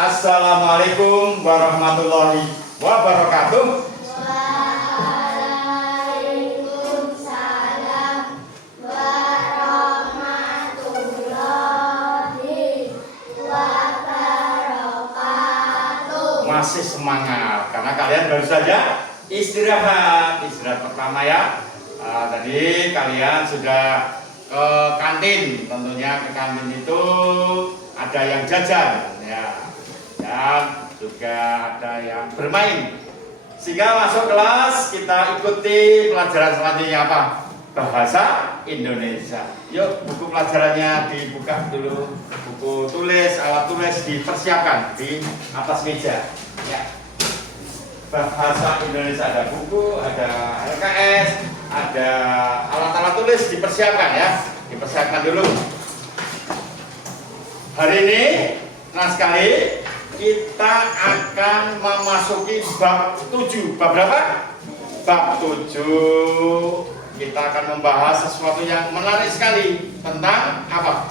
Assalamualaikum warahmatullahi wabarakatuh. Waalaikumsalam warahmatullahi wabarakatuh. Masih semangat karena kalian baru saja istirahat pertama ya. Tadi kalian sudah ke kantin, tentunya ke kantin itu ada yang jajan ya, dan juga ada yang bermain. Sehingga masuk kelas kita ikuti pelajaran selanjutnya apa? Bahasa Indonesia. Yuk, buku pelajarannya dibuka dulu, buku tulis, alat tulis dipersiapkan di atas meja ya. Bahasa Indonesia ada buku, ada LKS, ada alat-alat tulis dipersiapkan ya, dipersiapkan dulu. Hari ini, nah sekali kita akan memasuki bab 7. Bab berapa? Bab 7. Kita akan membahas sesuatu yang menarik sekali tentang apa?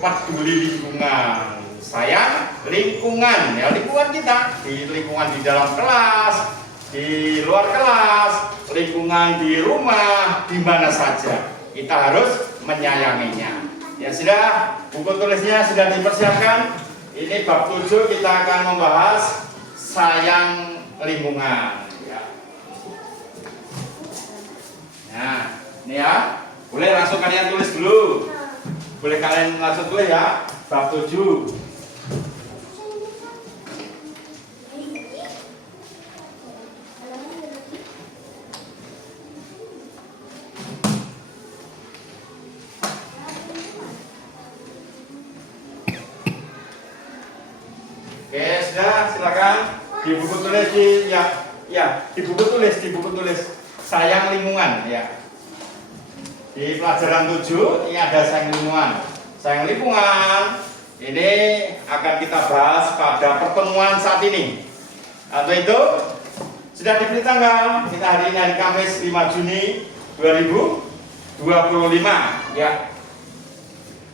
Peduli lingkungan. Sayang lingkungan ya, lingkungan kita, di lingkungan di dalam kelas, di luar kelas, lingkungan di rumah, di mana saja kita harus menyayanginya. Ya sudah, buku tulisnya sudah dipersiapkan. Ini bab 7 kita akan membahas sayang lingkungan ya. Nah, ini ya, boleh langsung kalian tulis dulu. Boleh kalian langsung tulis ya, bab 7. Oke, sudah, silakan di buku tulis di di buku tulis sayang lingkungan ya. Di pelajaran 7 ini ada sayang lingkungan. Sayang lingkungan ini akan kita bahas pada pertemuan saat ini. Atau itu sudah diberi tanggal. Kita hari ini hari Kamis 5 Juni 2025 ya.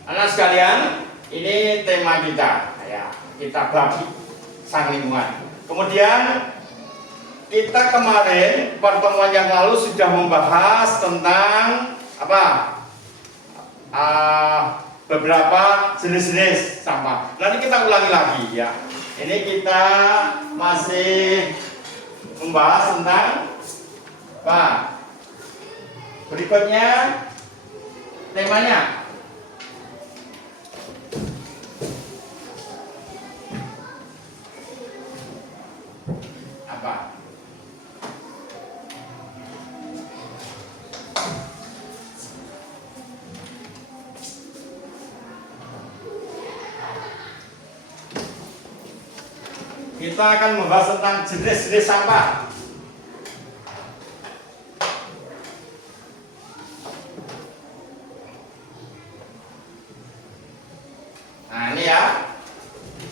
Anak sekalian, ini tema kita ya. Kita bagi sang lingkungan. Kemudian kita kemarin pertemuan yang lalu sudah membahas tentang apa? Beberapa jenis-jenis sampah. Nanti kita ulangi lagi ya. Ini kita masih membahas tentang apa? Berikutnya temanya apa? Kita akan membahas tentang jenis-jenis sampah. Nah ini ya.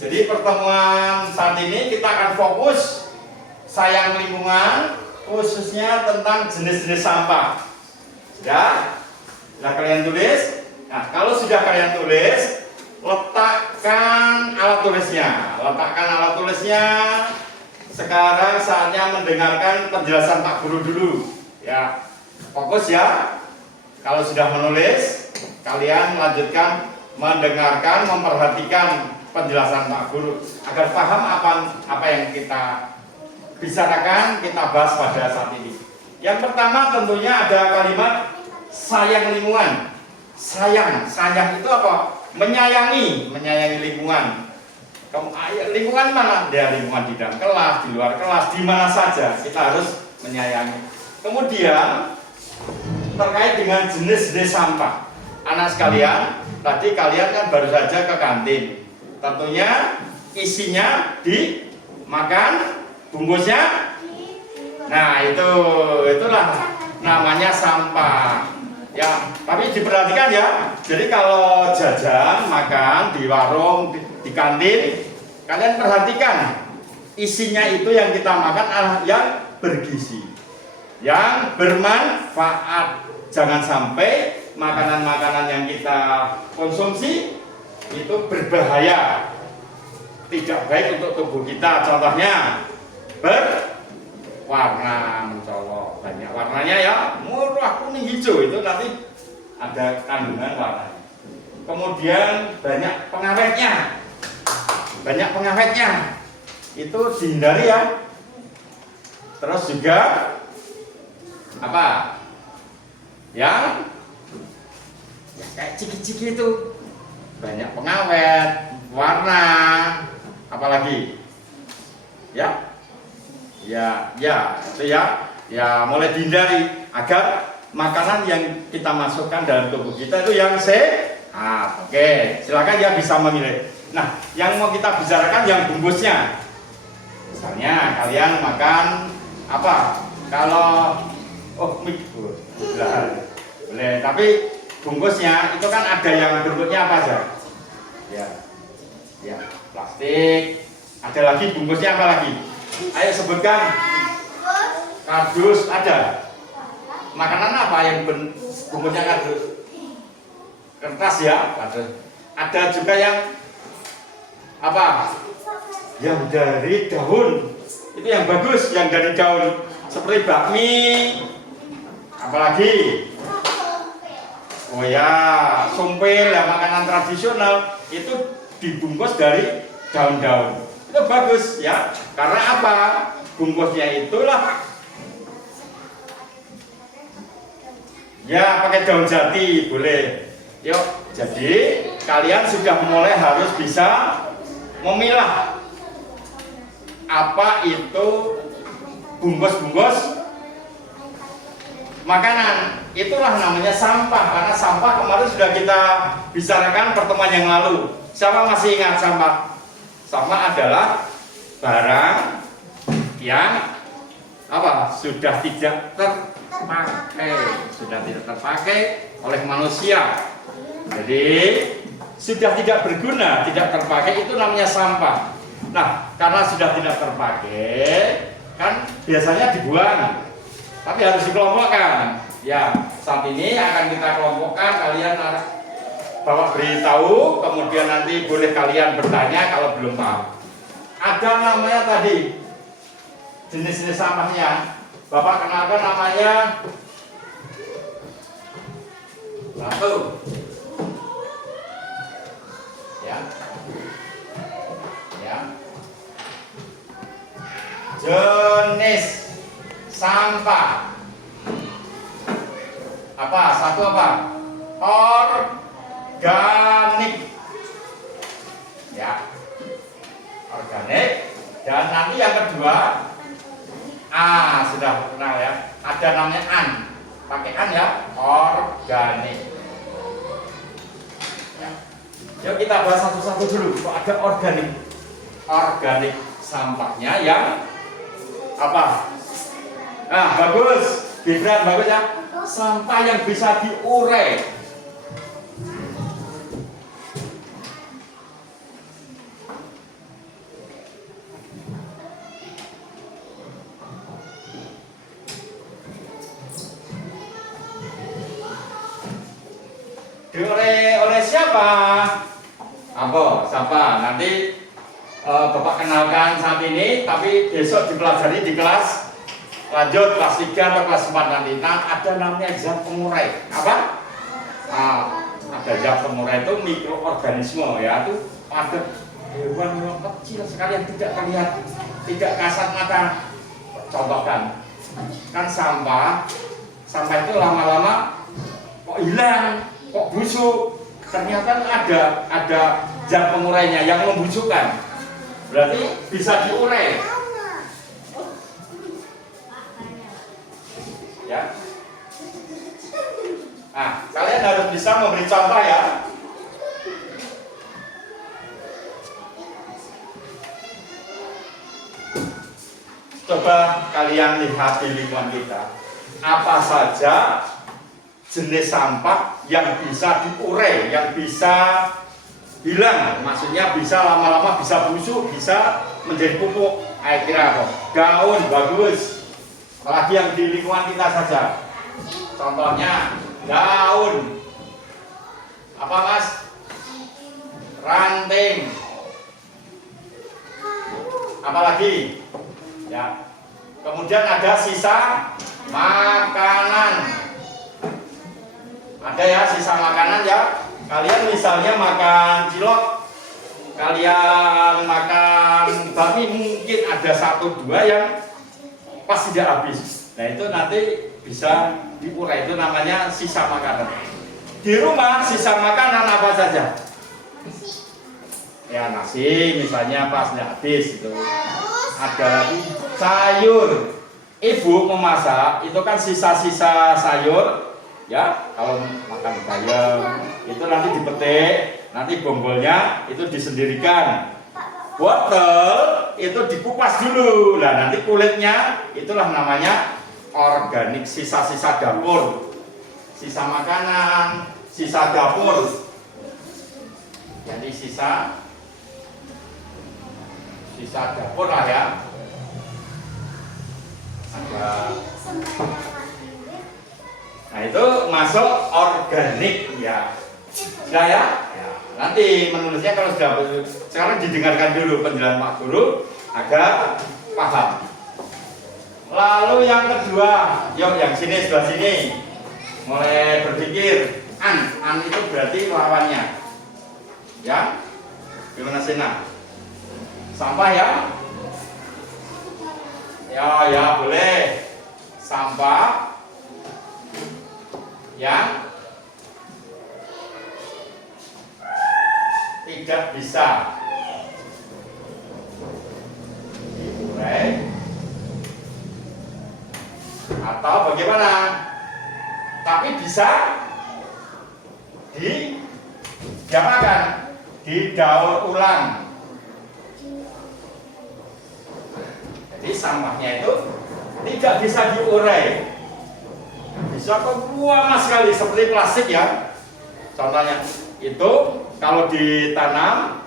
Jadi pertemuan saat ini kita akan fokus sayang lingkungan, khususnya tentang jenis-jenis sampah. Sudah? Sudah kalian tulis? Nah, kalau sudah kalian tulis, letakkan alat tulisnya. Letakkan alat tulisnya. Sekarang saatnya mendengarkan penjelasan Pak Guru dulu. Ya, fokus ya. Kalau sudah menulis, kalian melanjutkan mendengarkan, memperhatikan penjelasan Pak Guru agar paham apa yang kita bicarakan, kita bahas pada saat ini. Yang pertama tentunya ada kalimat sayang lingkungan. Sayang itu apa? Menyayangi lingkungan. Lingkungan mana? Ya, lingkungan di dalam kelas, di luar kelas, di mana saja kita harus menyayangi. Kemudian terkait dengan jenis-jenis sampah. Anak sekalian, tadi kalian kan baru saja ke kantin. Tentunya isinya dimakan, bungkusnya. Nah, itulah namanya sampah. Ya, tapi diperhatikan ya. Jadi kalau jajan, makan di warung, di kantin, kalian perhatikan isinya itu yang kita makan yang bergizi, yang bermanfaat. Jangan sampai makanan-makanan yang kita konsumsi itu berbahaya. tidak baik untuk tubuh kita. Contohnya berwarna mencolok, banyak warnanya ya, merah, kuning, hijau, itu nanti ada kandungan warna. Kemudian banyak pengawetnya, itu dihindari ya. Terus juga apa? Yang ya kayak ciki-ciki itu banyak pengawet, warna, apalagi ya itu ya mulai dihindari agar makanan yang kita masukkan dalam tubuh kita itu yang sehat. Oke, silakan ya bisa memilih. Nah, yang mau kita bicarakan yang bungkusnya. Misalnya kalian makan apa? Kalau mie boleh, tapi bungkusnya itu kan ada yang bentuknya apa aja? Ya, plastik. Ada lagi bungkusnya apa lagi? Ayo sebutkan. Kardus ada. Makanan apa yang bungkusnya kardus? Kertas ya, kardus. Ada juga yang apa? Yang dari daun. Itu yang bagus, yang dari daun. Seperti bakmi. Apalagi? Oh ya, sumpil ya, makanan tradisional itu dibungkus dari daun-daun. Itu bagus ya. Karena apa? Bungkusnya itulah ya pakai daun jati boleh. Yuk, jadi kalian sudah mulai harus bisa memilah apa itu bungkus-bungkus makanan. Itulah namanya sampah, karena sampah kemarin sudah kita bicarakan pertemuan yang lalu. Siapa masih ingat sampah? Sampah adalah barang yang apa? Sudah tidak terpakai oleh manusia. Jadi sudah tidak berguna, tidak terpakai, itu namanya sampah. Nah, karena sudah tidak terpakai, kan biasanya dibuang, tapi harus dikelompokkan. Ya, saat ini akan kita kelompokkan. Kalian bawa beritahu, kemudian nanti boleh kalian bertanya kalau belum paham. Ada namanya tadi jenis-jenis sampahnya. Bapak kenalkan namanya satu. Ya. Jenis sampah. Apa? Satu apa? Organik. Ya. Organik. Dan nanti yang kedua, sudah kenal ya. Ada namanya an. Pakai an ya. Organik. Ya. Yuk kita bahas satu-satu dulu. Kok ada organik? Organik sampahnya yang apa? Nah, bagus. Gibran bagus ya. Sampah yang bisa diurai. Diurai oleh siapa? Ambo, sampah. Nanti Bapak kenalkan saat ini, tapi besok dipelajari di kelas lanjut kelas 3 atau kelas 4 nanti. Nah, ada namanya zat pengurai. Apa? Ada zat pengurai itu mikroorganisme ya, itu ada hewan kecil sekali yang tidak terlihat, tidak kasat mata. Contohkan, kan sampah itu lama-lama kok hilang, kok busuk. Ternyata ada zat pengurainya yang membusukkan. Berarti bisa diurai. Ya. Nah, kalian harus bisa memberi contoh ya. Coba kalian lihat di lingkungan kita. Apa saja jenis sampah yang bisa diurai, yang bisa hilang, maksudnya bisa lama-lama bisa busuk, bisa menjadi pupuk. Ayo kira apa? Daun bagus. Apalagi yang di lingkungan kita saja. Contohnya daun. Apa mas? Ranting. Apalagi? Ya. Kemudian ada sisa makanan. Ada ya sisa makanan ya. Kalian misalnya makan cilok, kalian makan bakmi, mungkin ada 1-2 yang pas tidak habis. Nah itu nanti bisa diurai, itu namanya sisa makanan. Di rumah sisa makanan apa saja? Ya nasi misalnya pas tidak habis itu. Ada lagi sayur. Ibu memasak itu kan sisa-sisa sayur ya. Kalau makan bayam itu nanti dipetik, nanti bonggolnya itu disendirikan. Wortel itu dikupas dulu. Nah nanti kulitnya itulah namanya organik, sisa-sisa dapur. Sisa makanan, sisa dapur. Jadi sisa dapur lah ya. Ada. Nah itu masuk organik ya. Sudah ya? Ya. Nanti menulisnya kalau sudah sekarang didengarkan dulu penjelasan Pak Guru agar paham. Lalu yang kedua, yuk yang sini sebelah sini. Mulai berpikir, an itu berarti lawannya. Ya? Gimana Sina? Sampah ya? Ya boleh. Sampah yang tidak bisa diurai atau bagaimana? Tapi bisa diapakan? Didaur ulang. Jadi sampahnya itu tidak bisa diurai. Bisa lama sekali seperti plastik ya. Contohnya itu kalau ditanam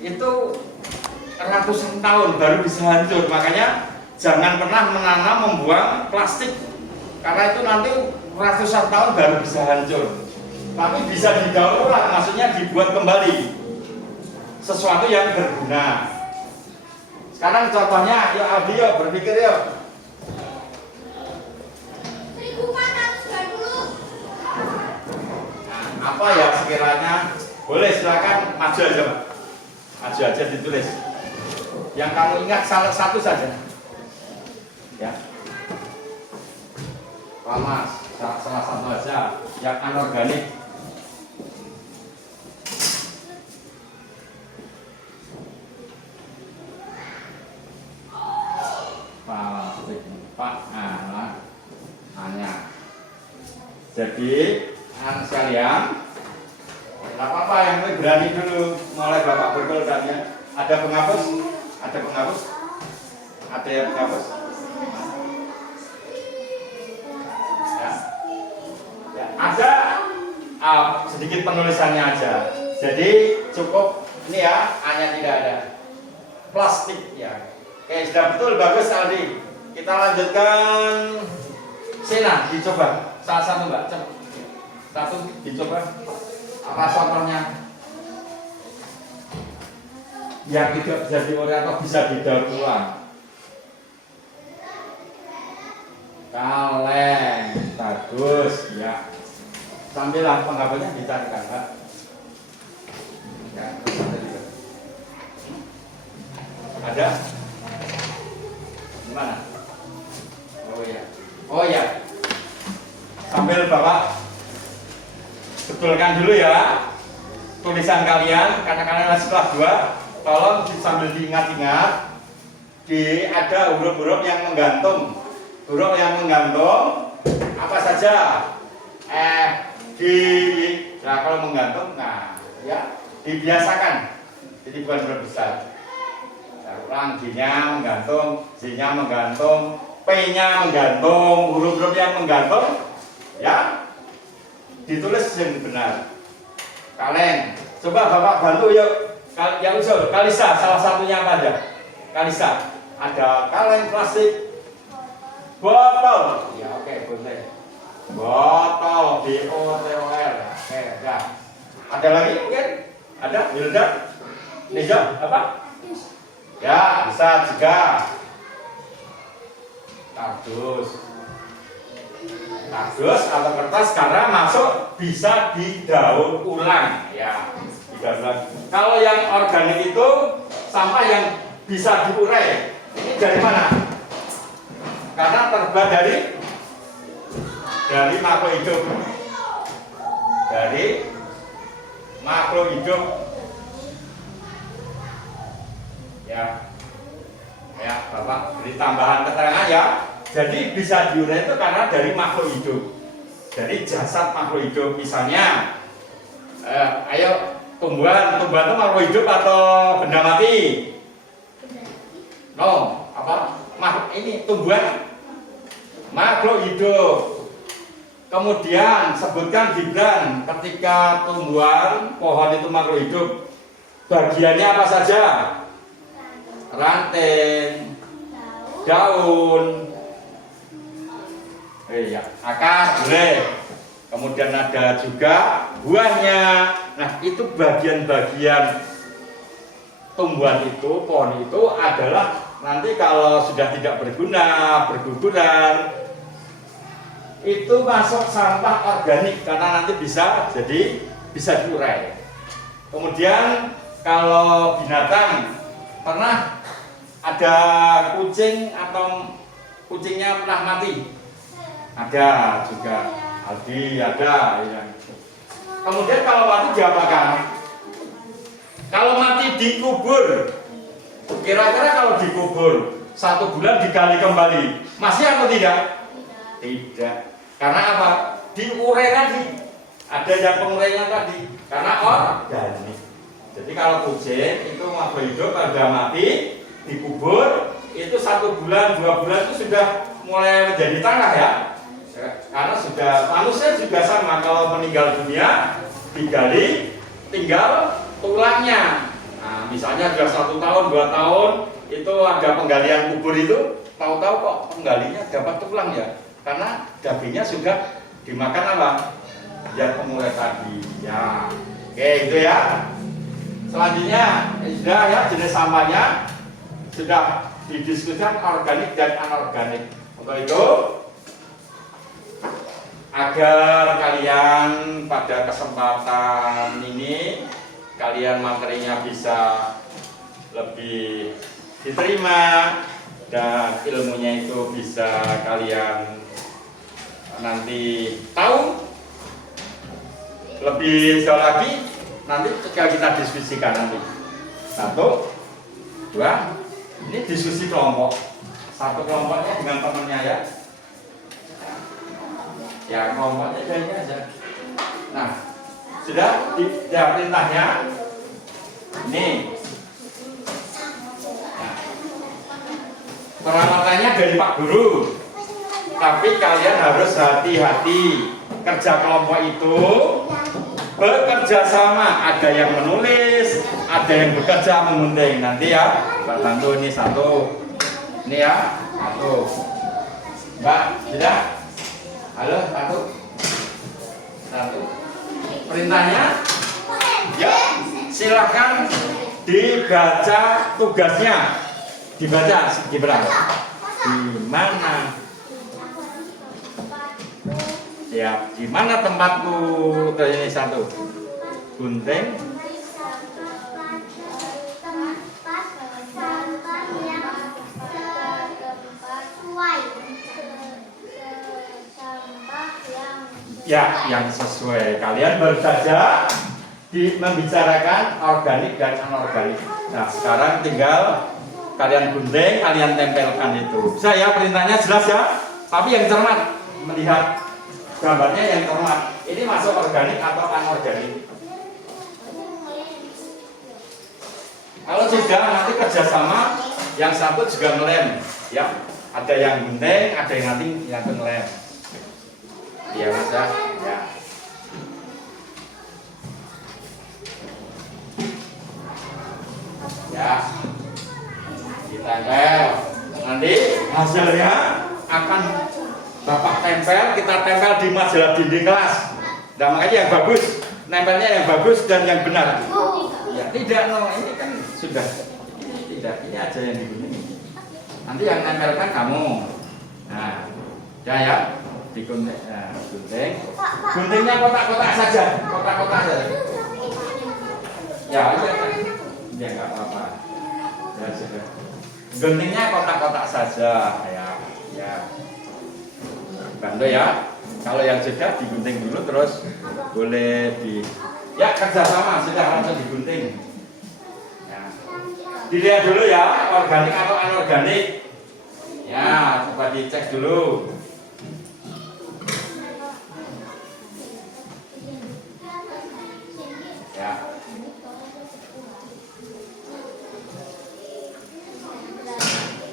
itu ratusan tahun baru bisa hancur. Makanya jangan pernah menanam membuang plastik karena itu nanti ratusan tahun baru bisa hancur. Tapi bisa didaur ulang, maksudnya dibuat kembali sesuatu yang berguna. Sekarang contohnya, yuk Aldi yuk berpikir yuk. Nah, apa ya sekiranya? Boleh silakan maju aja, Pak. Maju aja ditulis. Yang kamu ingat salah satu saja. Ya. Lama, salah satu aja yang anorganik. Plastik, Pak, hanya. Jadi, anak sekalian, tidak apa-apa yang berani dulu mulai Bapak bergol kalian. Ada penghapus? Ada penghapus? Ada yang penghapus? Ada sedikit penulisannya aja. Jadi cukup ini ya, hanya tidak ada plastik ya. Oke, sudah betul, bagus Aldi. Kita lanjutkan. Sena, dicoba. Salah satu Mbak, coba. Satu dicoba. Apa contohnya? Yang tidak bisa diurai atau bisa didaur ulang. Kaleng, bagus ya. Sambillah penghapusnya dicarikan, Pak. Ya, ada? Gimana? Oh ya. Sambil Bapak betulkan dulu ya tulisan kalian, karena kalian masih kelas 2. Tolong sambil diingat-ingat. Ada huruf-huruf yang menggantung. Huruf yang menggantung apa saja? Nah kalau menggantung, nah ya dibiasakan. Jadi bukan huruf besar. Nah, ulang, G-nya menggantung, J-nya menggantung, P-nya menggantung, huruf-huruf yang menggantung, ya ditulis yang benar. Kaleng, coba Bapak bantu yuk. Yang usul, Kalisa, salah satunya apa aja? Kalisa, ada kaleng plastik, botol. Ya oke, boleh. Botol, B-O-T-O-L. Oke, ya. Ada lagi mungkin? Ada? Hilda? Nisa, apa? Ya, bisa juga. Kardus atau kertas karena masuk bisa didaur ulang ya. Didaur ulang. Kalau yang organik itu sampah yang bisa diurai. Ini dari mana? Karena terbuat dari makhluk hidup. Dari makhluk hidup. Ya. Ya, Bapak beri tambahan keterangan ya. Jadi bisa diurai itu karena dari makhluk hidup. Dari jasad makhluk hidup. Misalnya ayo tumbuhan itu makhluk hidup atau benda mati? No, apa? Ini tumbuhan makhluk hidup. Kemudian sebutkan Gibran ketika tumbuhan pohon itu makhluk hidup. Bagiannya apa saja? Ranting, daun, akar, boleh. Kemudian ada juga buahnya. Nah, itu bagian-bagian tumbuhan itu, pohon itu adalah nanti kalau sudah tidak berguna, berguguran, itu masuk sampah organik karena nanti bisa diurai. Kemudian kalau binatang, pernah ada kucing atau kucingnya pernah mati? Ada juga. Aldi ada ya. Kemudian kalau mati diapakan? Kalau mati dikubur. Kira-kira kalau dikubur 1 bulan digali kembali, masih atau tidak? Tidak. Karena apa? Diurai tadi. Ada yang pengurainya tadi. Karena organik. Jadi kalau kucing itu makhluk hidup pada mati dikubur itu 1 bulan 2 bulan itu sudah mulai menjadi tanah ya. Karena sudah manusia juga sama, kalau meninggal dunia digali tinggal tulangnya. Nah, misalnya sudah 1 tahun 2 tahun itu ada penggalian kubur itu, tahu-tahu kok penggalinya dapat tulang ya. Karena dagingnya sudah dimakan apa? Ya pengurai tadi. Ya, oke itu ya. Selanjutnya sudah ya, jenis sampahnya sudah didiskusikan organik dan anorganik. Untuk itu agar kalian pada kesempatan ini kalian materinya bisa lebih diterima dan ilmunya itu bisa kalian nanti tahu lebih jauh lagi. Nanti kita diskusikan nanti 1, 2, ini diskusi kelompok. 1 kelompoknya dengan temannya ya. Ya kelompoknya ini aja. Nah, sudah ya perintahnya. Ini. Nah, peramatannya dari Pak Guru. Tapi kalian harus hati-hati. Kerja kelompok itu bekerja sama, ada yang menulis, ada yang bekerja mengunting. Nanti ya, Mbak bantu ini 1, ini ya 1. Mbak, sudah? Halo, 1. Perintahnya, ya silakan dibaca tugasnya, dibaca Gibran. Di mana? Ya, di mana tempatku? Ini 1. Gunting. Ya, yang sesuai. Kalian baru saja membicarakan organik dan anorganik. Nah, sekarang tinggal kalian gunting, kalian tempelkan itu. Bisa ya, perintahnya jelas ya. Tapi yang cermat melihat gambarnya yang cermat. Ini masuk organik atau anorganik? Kalau sudah nanti kerjasama, yang 1 juga ngelem, ya. Ada yang gunting, ada yang nanti yang ngelem. Iya Mas ya. Ya. Ditempel. Nanti hasilnya akan Bapak tempel, kita tempel di majalah dinding kelas. Nah, makanya yang bagus, nempelnya yang bagus dan yang benar. Ya, tidak, no, ini kan sudah tidak, ini aja yang digunting. Nanti yang nempelkan kamu. Nah, ya, digunting. Nah, gunting. Guntingnya kotak-kotak saja, kotak-kotak saja. Ya, ya nggak apa-apa. Ya sudah. Guntingnya kotak-kotak saja, ya. Bantu ya. Kalau yang sudah digunting dulu terus boleh ya kerjasama sudah langsung digunting. Ya. Dilihat dulu ya organik atau anorganik. Ya coba dicek dulu. Ya.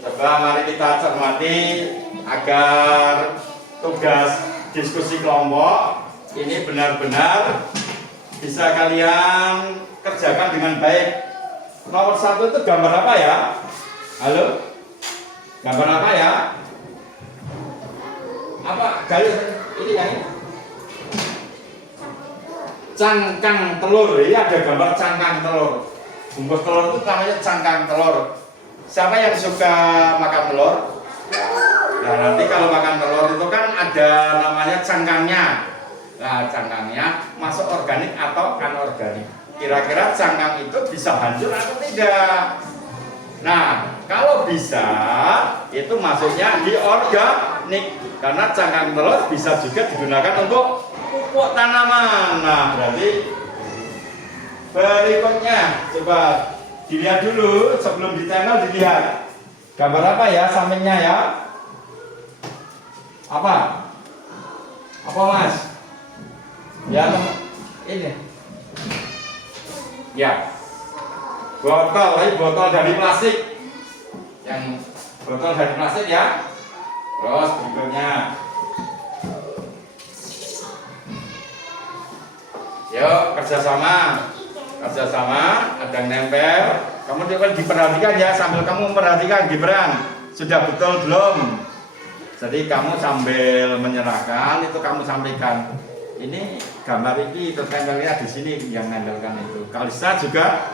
Coba mari kita cermati agar tugas diskusi kelompok ini benar-benar bisa kalian kerjakan dengan baik. Nomor 1 itu gambar apa ya? Halo? Gambar apa ya? Apa? Garis ini kan? Cangkang telur. Ini ada gambar cangkang telur. Bungkus telur itu namanya cangkang telur. Siapa yang suka makan telur? Nah nanti kalau makan telur itu kan ada namanya cangkangnya. Nah cangkangnya masuk organik atau anorganik. Kira-kira cangkang itu bisa hancur atau tidak? Nah kalau bisa itu masuknya di organik. Karena cangkang telur bisa juga digunakan untuk pupuk tanaman. Nah berarti berikutnya coba dilihat dulu sebelum ditempel, dilihat gambar apa ya sampingnya ya. Apa mas? Ya ini. Ya. Botol, ini botol dari plastik. Yang botol dari plastik ya. Terus berikutnya. Yuk kerjasama, ada yang nempel. Kamu juga diperhatikan ya, sambil kamu memperhatikan Gibran sudah betul belum? Jadi kamu sambil menyerahkan itu kamu sampaikan. Ini gambar ini tertempelnya di sini yang nempelkan itu. Kalista juga,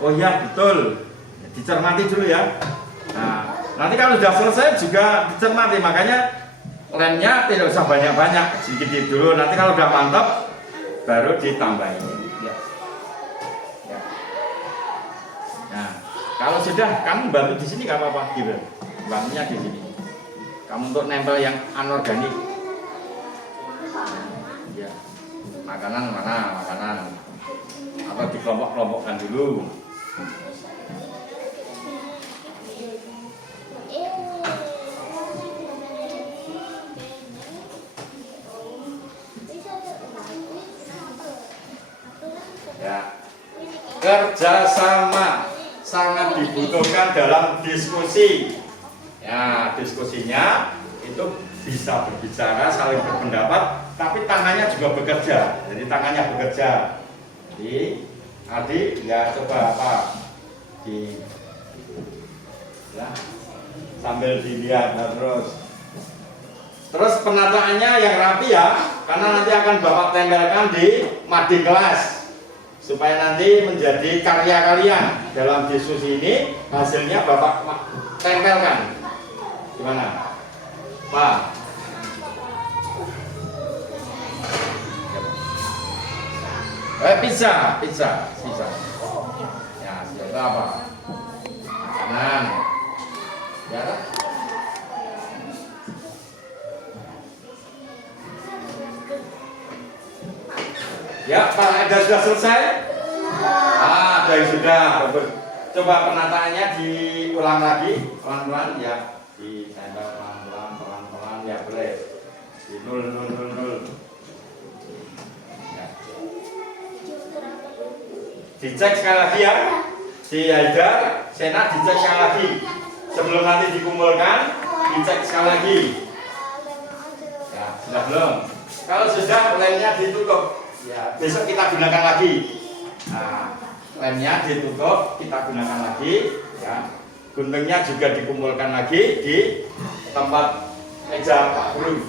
oh iya betul. Dicermati dulu ya. Nah, nanti kalau sudah selesai juga dicermati. Makanya lemnya tidak usah banyak-banyak, sedikit dulu. Nanti kalau sudah mantap baru ditambahin. Ya. Ya. Nah, kalau sudah kamu bantu di sini nggak apa-apa, Gibran. Bantunya di sini. Kamu untuk nempel yang anorganik. Ya. Makanan mana? Makanan. Atau dikelompok-kelompokkan dulu. Ya. Kerjasama sangat dibutuhkan dalam diskusi. Ya, diskusinya itu bisa berbicara, saling berpendapat, tapi tangannya juga bekerja. Jadi tangannya bekerja. Jadi adik ya coba apa ya, sambil dilihat nah, terus penataannya yang rapi ya, karena nanti akan Bapak tempelkan di mading kelas supaya nanti menjadi karya kalian dalam diskusi ini. Hasilnya Bapak tempelkan. Gimana? Pak? Pizza. Ya, siapa apa? Makanan. Ya. Ya, Pak, ada sudah selesai? Ah, ada yang sudah. Coba penataannya diulang lagi, pelan-pelan ya. Ditempel pelan-pelan ya, boleh. Di 0. Ya. Dicek sekali lagi ya. Si Haidar, Sena dicek sekali lagi. Sebelum nanti dikumpulkan, dicek sekali lagi. Ya, sudah belum? Kalau sudah, lemnya ditutup. Ya, besok kita gunakan lagi. Nah, lemnya ditutup, kita gunakan lagi. Ya. Guntingnya juga dikumpulkan lagi di tempat meja Pak Guru.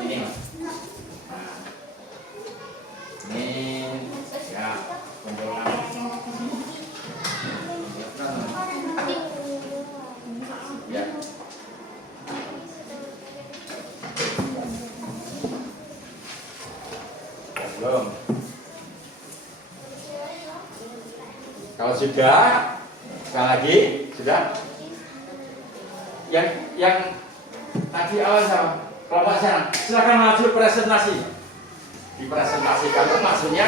Ini, Mas. Nah, ini Belum. Kalau sudah, sekali lagi, sudah. Yang tadi awal sama kelompok sana, silakan maju presentasi. Dipresentasikan itu maksudnya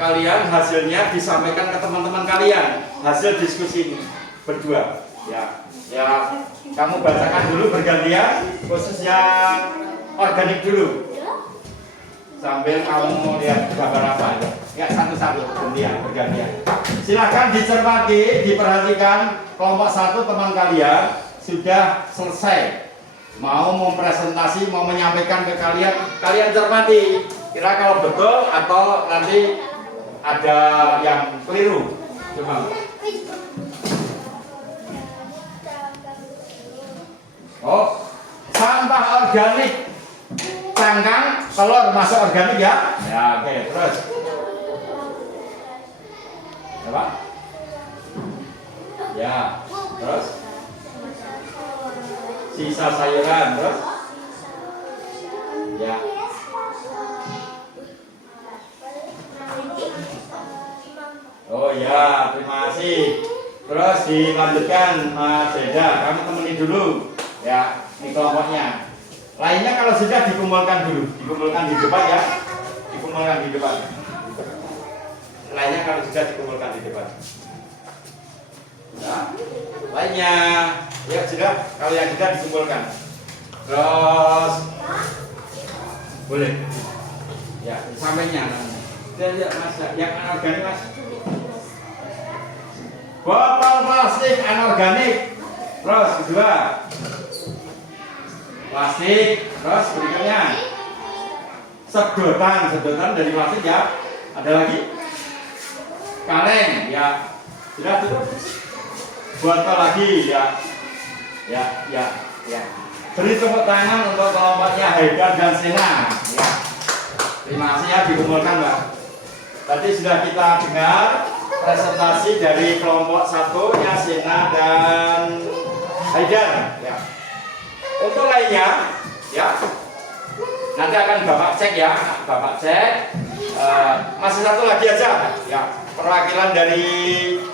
kalian hasilnya disampaikan ke teman-teman kalian, hasil diskusi ini berdua. Ya, kamu bacakan dulu bergantian, khusus yang organik dulu. Sambil kamu lihat gambar apa ya, satu-satu bergantian. Silahkan dicermati, diperhatikan kelompok satu teman kalian sudah selesai mau mempresentasi, mau menyampaikan ke kalian cermati. Kira kalau betul atau nanti ada yang keliru. Coba. Oh, sampah organik. Cangkang, telur masuk organik ya? Ya, oke, terus. Apa? Ya, terus. Sisa sayuran, terus. Ya. Oh ya, terima kasih. Terus dilanjutkan Mas Eda, kamu temani dulu. Ya, di kelompoknya. Lainnya kalau sudah dikumpulkan dulu, dikumpulkan di depan ya, dikumpulkan di depan. Lainnya kalau sudah dikumpulkan di depan. Nah, lainnya, ya sudah, kalau yang sudah dikumpulkan. Terus, boleh, ya sampainya. Lihat mas, yang anorganik mas. Botol plastik anorganik. Terus kedua. Plastik, terus berikutnya sedotan dari plastik ya. Ada lagi kaleng ya, sudah cukup. Botol lagi ya. Beri tepuk tangan untuk kelompoknya Haidar dan Sena ya. Terima kasih ya, dikumpulkan Mbak. Tadi sudah kita dengar presentasi dari kelompok satunya Sena dan Haidar ya. Untuk lainnya, ya, nanti akan Bapak cek ya, Bapak cek. Masih satu lagi aja, ya, perwakilan dari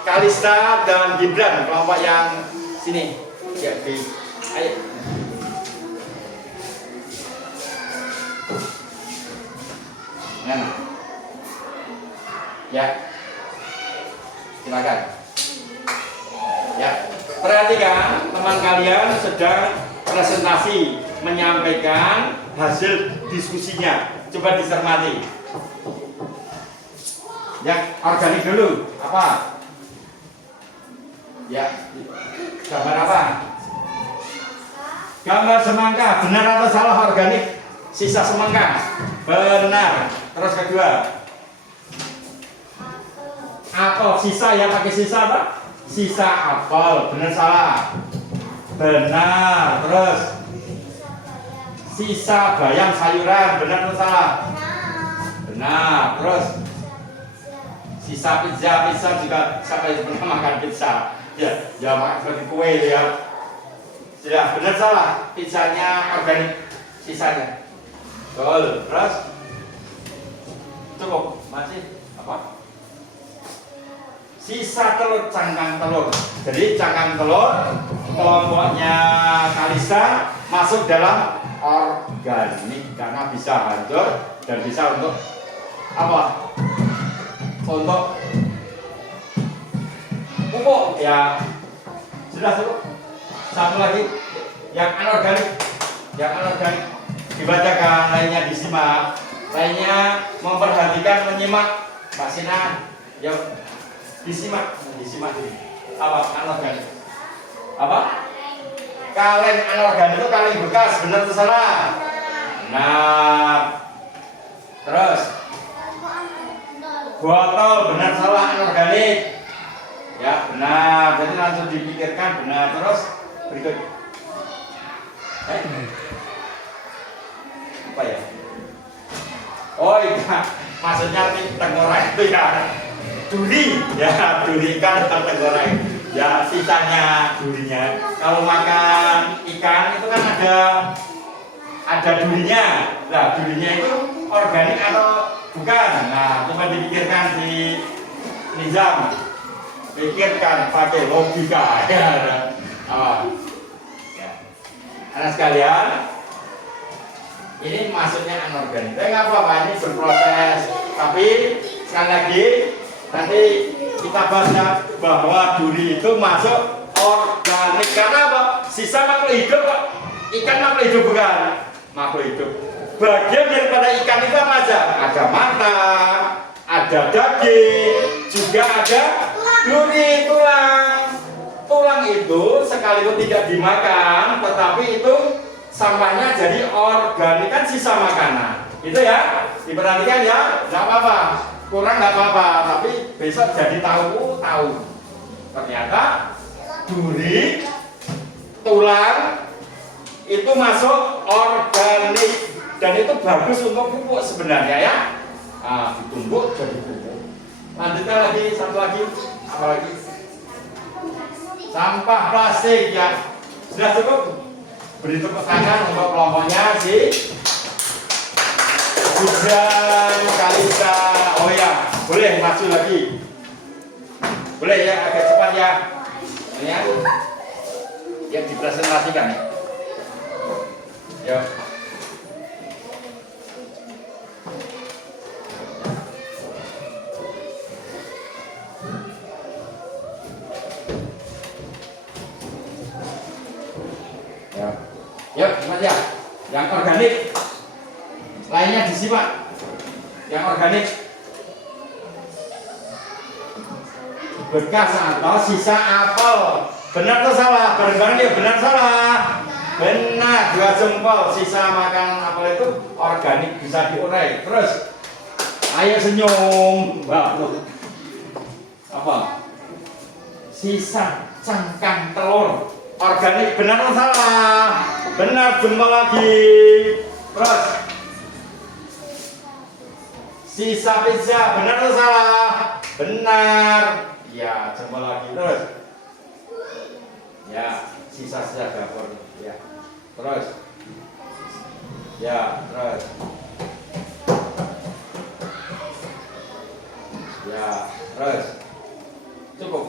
Kalista dan Gibran, kelompok yang sini, ya, ayo. Nah, ya, silakan. Ya, perhatikan teman kalian sedang presentasi menyampaikan hasil diskusinya. Coba dicermati. Yang organik dulu apa? Ya, gambar apa? Gambar semangka. Benar atau salah organik? Sisa semangka. Benar. Terus kedua. Apel sisa ya, pakai sisa apa? Sisa apel. Benar salah? Benar. Terus sisa bayam sayuran, benar atau salah? Benar. Terus sisa pizza juga siapa yang pernah makan pizza? Ya makan seperti kue ya. Sudah benar salah? Pizzanya organik sisanya. Betul. Terus cukup masih apa? Sisa telur, cangkang telur. Jadi cangkang telur kelompoknya Kalista masuk dalam organik karena bisa hancur dan bisa untuk apa? Untuk pupuk ya. Sudah cukup. Satu lagi yang anorganik. Yang anorganik dibacakan, lainnya disimak. Lainnya memperhatikan, menyimak. Pak Sinan, yuk disimak ini. Apa anorganik? Apa? Kaleng anorganik itu kaleng bekas, benar atau salah? Benar. Terus botol, benar salah anorganik? Ya benar. Jadi langsung dipikirkan benar. Terus berikut. Apa ya? Oh iya, maksudnya tengkorak itu ya. Duri, ya duri ikan atau tengkorak. Ya sisanya durinya. Kalau makan ikan itu kan ada durinya. Nah durinya itu organik atau bukan? Nah, coba dipikirkan di Nizam. Pikirkan pakai logika. Ya, ya. Anak sekalian, ini maksudnya anorganik. Tapi nggak apa-apa, ini berproses. Tapi sekali lagi nanti kita bahas bahwa duri itu masuk organik karena apa? Sisa makhluk hidup kok. Ikan makhluk hidup bukan? Makhluk hidup. Bagian daripada ikan itu apa aja? Ada mata, ada daging, juga ada duri, tulang. Tulang itu sekalipun tidak dimakan, tetapi itu sampahnya jadi organik, kan sisa makanan. Itu ya, diperhatikan ya, nggak apa-apa, kurang nggak apa-apa, tapi besok jadi tahu. Ternyata duri, tulang itu masuk organik dan itu bagus untuk pupuk sebenarnya ya. Nah, ditumbuk jadi pupuk. Lanjutkan lagi, satu lagi, apa lagi? Sampah plastik ya. Sudah cukup? Beri tepuk tangan untuk kelompoknya si Hujan Kalista. Oh ya, boleh masuk lagi. Boleh ya, agak cepat ya. Ini ya. Yang dipresentasikan ya. Ya. Yuk, cepat ya. Yang organik. Lainnya disimak. Yang organik. Bekas atau sisa apel. Benar atau salah? Bareng-bareng ya, benar salah. Benar, 2 jempol. Sisa makanan apel itu organik, bisa diurai. Terus, ayo senyum. Apa? Sisa cangkang telur. Organik, benar atau salah? Benar, jempol lagi. Terus sisa pizza, benar atau salah? Benar. Ya, jempol lagi. Terus ya, sisa-sisa dapur. Ya. Terus ya, terus ya, terus cukup.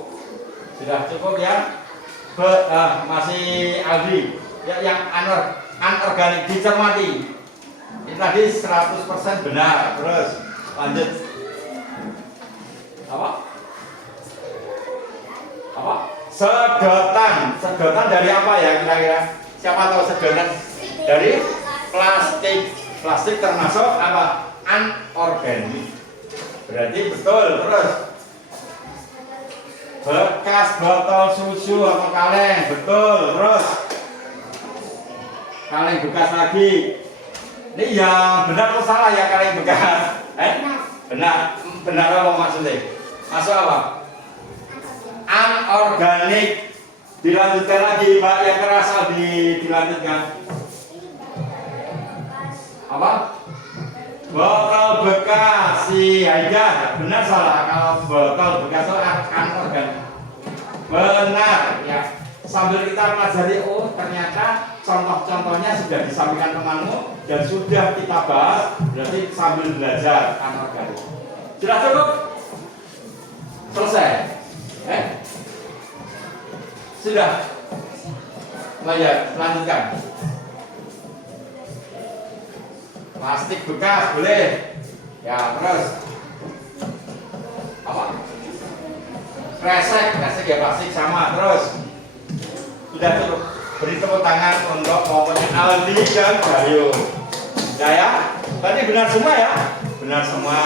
Sudah cukup ya. Masih Aldi ya, yang anorganik dicermati. Ini tadi 100% benar. Terus lanjut. Apa? Sedotan. Sedotan dari apa ya kira-kira? Siapa tahu sedotan? Dari plastik. Plastik termasuk apa? Anorganik. Berarti betul. Terus bekas botol susu atau kaleng, betul. Terus kaleng bekas lagi. Ini yang benar atau salah ya kaleng bekas? Benar. Benar apa maksudnya? Masuk apa? Anorganik. Dilanjutkan lagi, Mbak, yang keras dilanjutkan. Apa? Botol bekas. Si Aida, benar salah kalau botol bekas itu anorganik. Benar ya. Sambil kita pelajari, oh ternyata contoh-contohnya sudah disampaikan temanmu dan sudah kita bahas, berarti sambil belajar anorganik. Sudah cukup? Selesai? Sudah? Lanjutkan. Plastik bekas boleh. Ya, terus apa? Kresek ya plastik sama. Terus sudah cukup. Beri tepuk tangan untuk kelompoknya Aldi dan Dario. Ya, tadi benar semua ya? Benar semua.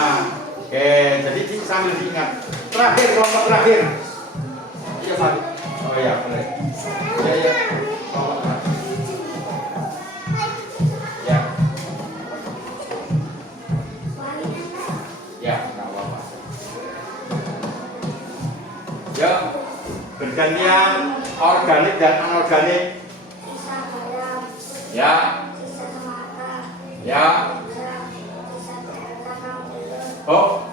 Oke, jadi sambil diingat. Terakhir, kelompok terakhir. Iya, Pak. Oh iya, boleh. Iya. Kelompok terakhir. Ya. Ya, nggak apa-apa. Ya, bergantian organik dan anorganik. Ya. Ya. Oh,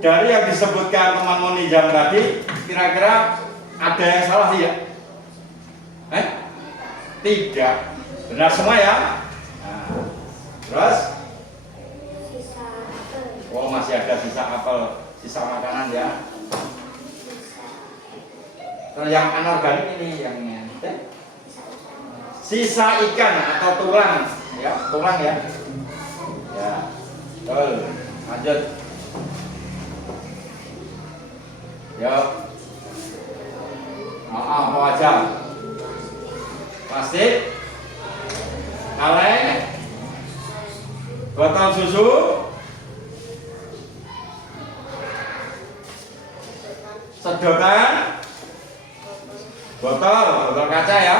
dari yang disebutkan teman Monijam tadi, kira-kira ada yang salah sih ya? Tidak. Benar semua ya? Nah, terus masih ada sisa apel, sisa makanan ya. Terus yang anorganik ini yang sisa ikan atau tulang ya, tulang ya. Ya. Betul. Lanjut. Yuk. Apa aja? Plastik, kaleng, botol susu, sedotan, botol kaca ya,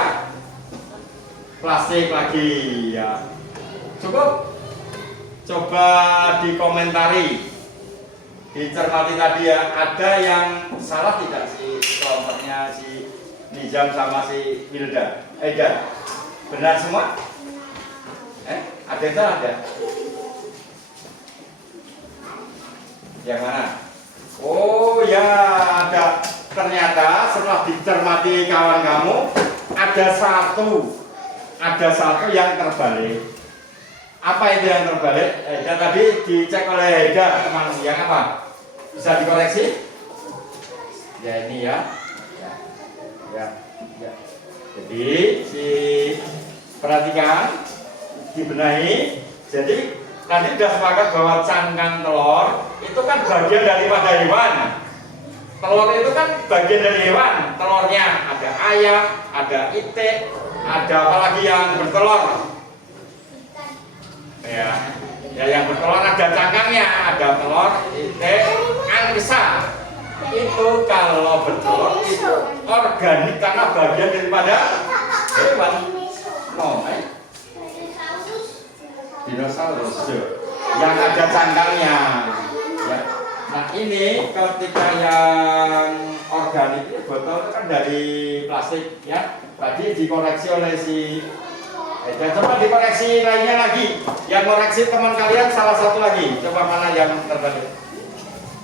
plastik lagi ya. Cukup. Coba dikomentari, dicermati tadi ya. Ada yang salah tidak si kelompoknya si Nizam sama si Wilda? Eda, benar semua? Ada yang salah ada? Yang mana? Oh ya, ada. Ternyata setelah dicermati kawan kamu, ada satu yang terbalik. Apa itu yang terbalik? Eda tadi dicek oleh Eda teman yang apa? Bisa dikoreksi? Ya ini ya. Ya. Jadi perhatikan, dibenahi. Jadi tadi sudah sepakat bahwa cangkang telur itu kan bagian daripada hewan. Telur itu kan bagian dari hewan. Telurnya ada ayam, ada itik, ada apa lagi yang bertelur? Ya, yang bertelur ada cangkangnya, ada telur, itik, angsa. Itu kalau bertelur itu organik karena bagian daripada hewan. Dinosaurus yang ada cangkangnya. Ya. Nah ini ketika yang organik ini botol kan dari plastik ya. Tadi dikoreksi oleh si dan coba dikoreksi lainnya lagi. Yang koreksi teman kalian salah satu lagi. Coba mana yang terbalik?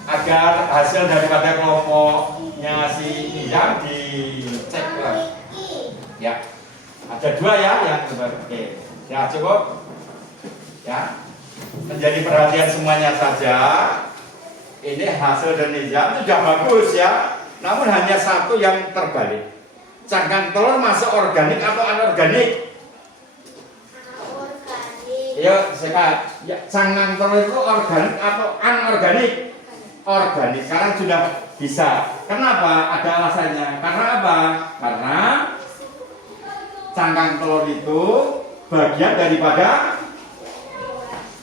Agar hasil daripada kelompoknya si Nizam dicek lagi. Ya, ada 2 ya yang terbalik. Oke, ya cukup. Ya, menjadi perhatian semuanya saja. Ini hasil dari Nizam sudah bagus ya. Namun hanya satu yang terbalik. Cangkang telur masuk organik atau anorganik? Ya, sekat. Ya, cangkang telur itu organik atau anorganik? Organik. Sekarang sudah bisa. Kenapa? Ada alasannya. Karena apa? Karena cangkang telur itu bagian daripada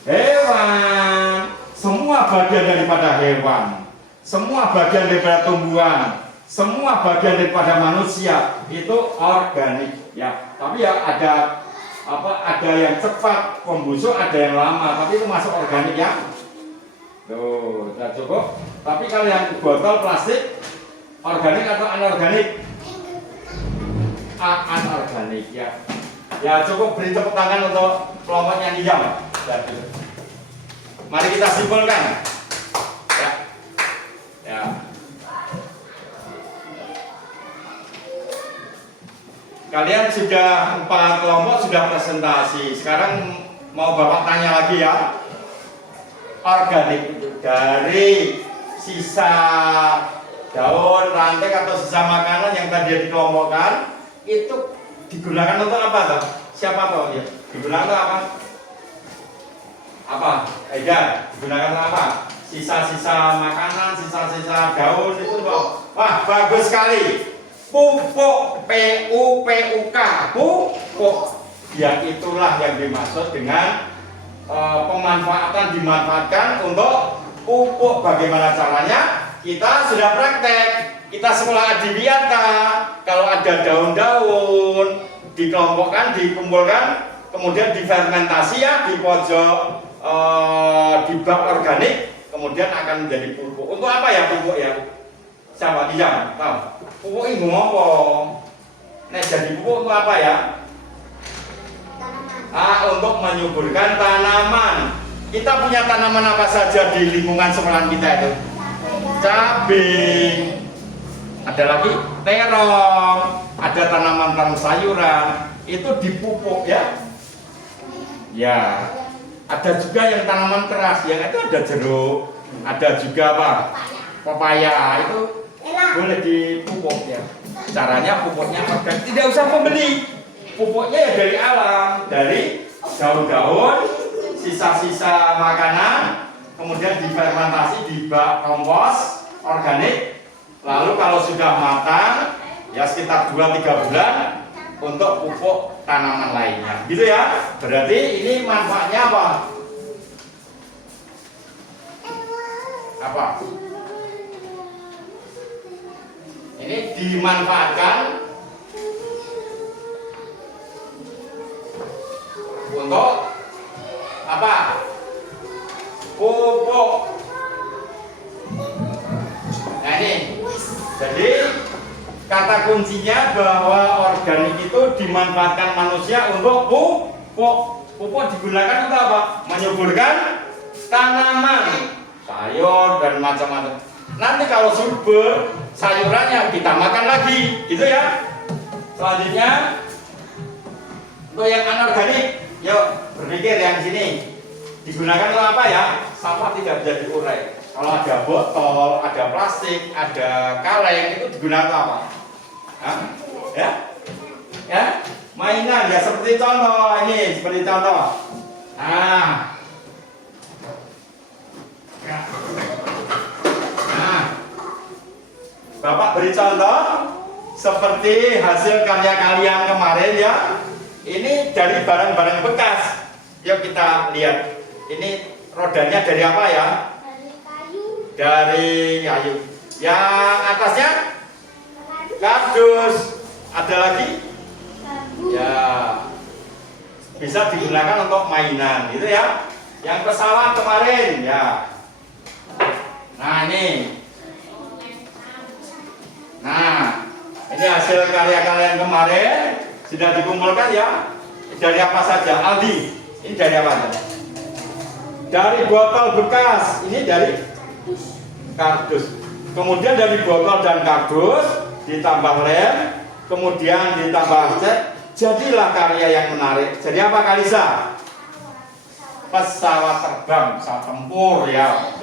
hewan. Semua bagian daripada hewan. Semua bagian daripada tumbuhan. Semua bagian daripada manusia itu organik. Ya, tapi ya ada yang cepat pembusuk, ada yang lama, tapi itu masuk organik ya. Tuh, sudah cukup. Tapi kalau yang botol plastik organik atau anorganik? Anorganik ya. Ya cukup, beri tepuk tangan untuk kelompoknya Nizam. Mari kita simpulkan. Ya. Kalian sudah 4 kelompok sudah presentasi. Sekarang mau Bapak tanya lagi ya. Organik itu dari sisa daun, ranting atau sisa makanan yang tadi dikelompokkan itu digunakan untuk apa toh? Siapa toh ya? Digunakan untuk apa? Apa? Eda, digunakan untuk apa? Sisa-sisa makanan, sisa-sisa daun itu toh. Wah, bagus sekali. Pupuk, PUPUK, pupuk. Ya itulah yang dimaksud dengan dimanfaatkan untuk pupuk. Bagaimana caranya? Kita sudah praktek. Kita sekolah adiwiyata. Kalau ada daun-daun dikelompokkan, dikumpulkan, kemudian difermentasi ya di pojok di bak organik, kemudian akan menjadi pupuk. Untuk apa ya pupuk ya? Siapa? Tidak tahu. Pupuk ini apa? Nah, jadi pupuk untuk apa ya? Untuk menyuburkan tanaman. Kita punya tanaman apa saja di lingkungan sekolahan kita itu? Cabai. Ada lagi terong. Ada tanaman sayuran. Itu dipupuk ya. Ya. Ada juga yang tanaman keras, yang itu ada jeruk, Ada juga apa? Pepaya itu boleh dipupuk ya. Caranya pupuknya organik, tidak usah membeli. Pupuknya ya dari alam, dari daun-daun, sisa-sisa makanan, kemudian difermentasi di bak kompos organik. Lalu kalau sudah matang, ya sekitar 2-3 bulan untuk pupuk tanaman lainnya. Gitu ya. Berarti ini manfaatnya apa? Apa? Ini dimanfaatkan untuk apa? Pupuk. Nah ini, jadi kata kuncinya bahwa organik itu dimanfaatkan manusia untuk pupuk. Pupuk digunakan untuk apa? Menyuburkan tanaman, sayur dan macam-macam. Nanti kalau subur, sayurannya kita makan lagi, gitu ya. Selanjutnya untuk yang anorganik, yuk berpikir yang sini digunakan untuk apa ya? Sampah tidak bisa diurai. Kalau ada botol, ada plastik, ada kaleng, itu digunakan apa? Hah? Ya? Ya? Mainan ya seperti contoh ini, seperti contoh. Nah, Bapak beri contoh seperti hasil karya kalian kemarin ya. Ini dari barang-barang bekas. Yuk kita lihat. Ini rodanya dari apa ya? Dari kayu. Dari kayu. Yang atasnya kardus. Ada lagi? Bambu. Ya. Bisa digunakan untuk mainan gitu ya. Yang pesawat kemarin ya. Nah ini. Nah, ini hasil karya kalian kemarin sudah dikumpulkan ya. Dari apa saja? Aldi, ini dari apa? Dari botol bekas. Ini dari kardus. Kemudian dari botol dan kardus ditambah lem, kemudian ditambah cat. Jadilah karya yang menarik. Jadi apa Kalisa? Pesawat terbang, pesawat tempur ya.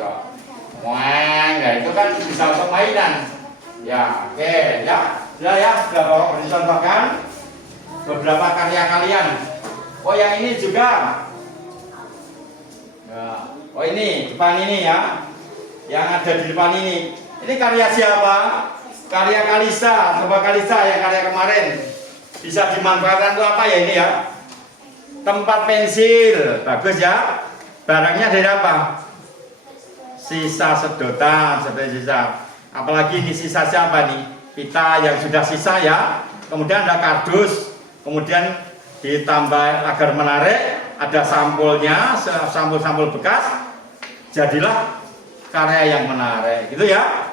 Wah, itu kan bisa untuk mainan. Ya, oke, ya, sudah Bapak dicontohkan beberapa karya kalian. Oh, yang ini juga. Ya. Oh, ini depan ini ya, yang ada di depan ini. Ini karya siapa? Karya Kalisa, coba Kalisa yang karya kemarin. Bisa dimanfaatkan untuk apa ya ini ya? Tempat pensil, bagus ya. Barangnya dari apa? Sisa sedotan, seperti sisa. Apalagi ini sisa siapa nih? Pita yang sudah sisa ya. Kemudian ada kardus. Kemudian ditambah agar menarik, ada sampulnya, sampul-sampul bekas. Jadilah karya yang menarik, gitu ya.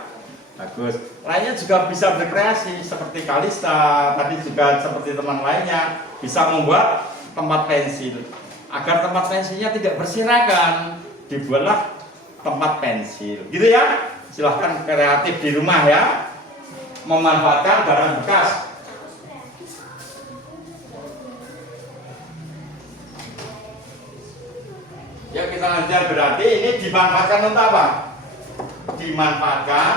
Bagus. Lainnya juga bisa berkreasi seperti Kalista, tadi juga seperti teman lainnya bisa membuat tempat pensil. Agar tempat pensilnya tidak berserakan, dibuatlah tempat pensil. Gitu ya. Silahkan kreatif di rumah ya, memanfaatkan barang bekas. Ya kita lanjut, berarti ini dimanfaatkan untuk apa? Dimanfaatkan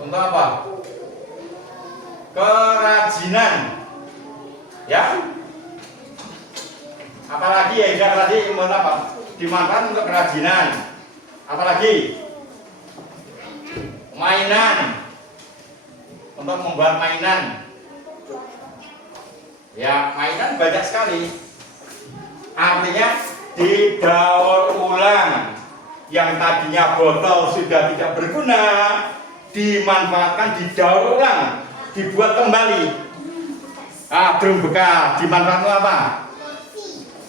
untuk apa? Kerajinan. Ya, apalagi ya Indah tadi mau apa? Dimanfaatkan untuk kerajinan. Apalagi mainan, untuk membuat mainan. Ya, mainan banyak sekali. Artinya didaur ulang. Yang tadinya botol sudah tidak berguna, dimanfaatkan, didaur ulang, dibuat kembali. Drum bekas dimanfaatkan apa?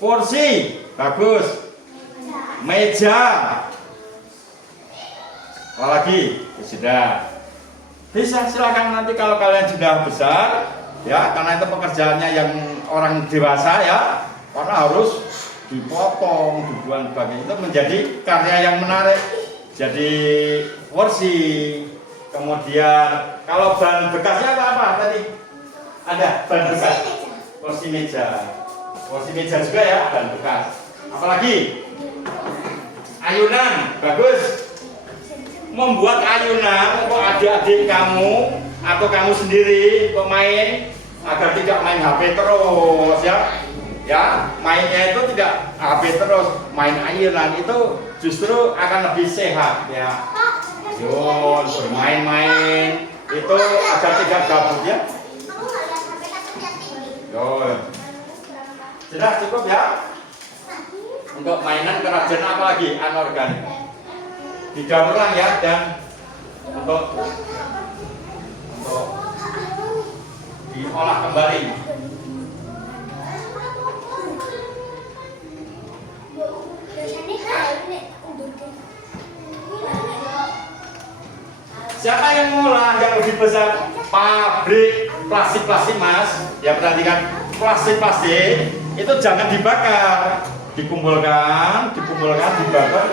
Kursi, bagus. Meja. Apalagi? Sudah. Bisa, silakan nanti kalau kalian sudah besar, ya, karena itu pekerjaannya yang orang dewasa ya, karena harus dipotong, dibuang sebagainya, itu menjadi karya yang menarik. Jadi kursi, Kemudian kalau ban bekasnya apa tadi? Ada ban bekas. Kursi meja. Kursi meja juga ya, ban bekas. Apalagi? Ayunan, bagus. Membuat ayunan untuk adik-adik kamu atau kamu sendiri untuk main agar tidak main HP terus ya. Ya, mainnya itu tidak HP terus, main ayunan itu justru akan lebih sehat ya. Yuk, bermain-main itu agar tidak gabut ya. Yuk. Sudah cukup ya. Untuk mainan kerajinan apa lagi? Anorganik. Didaur ulang ya, dan untuk diolah kembali. Siapa yang mengolah yang lebih besar? Pabrik plastik mas. Ya, perhatikan, plastik itu jangan dibakar, dikumpulkan, dibakar,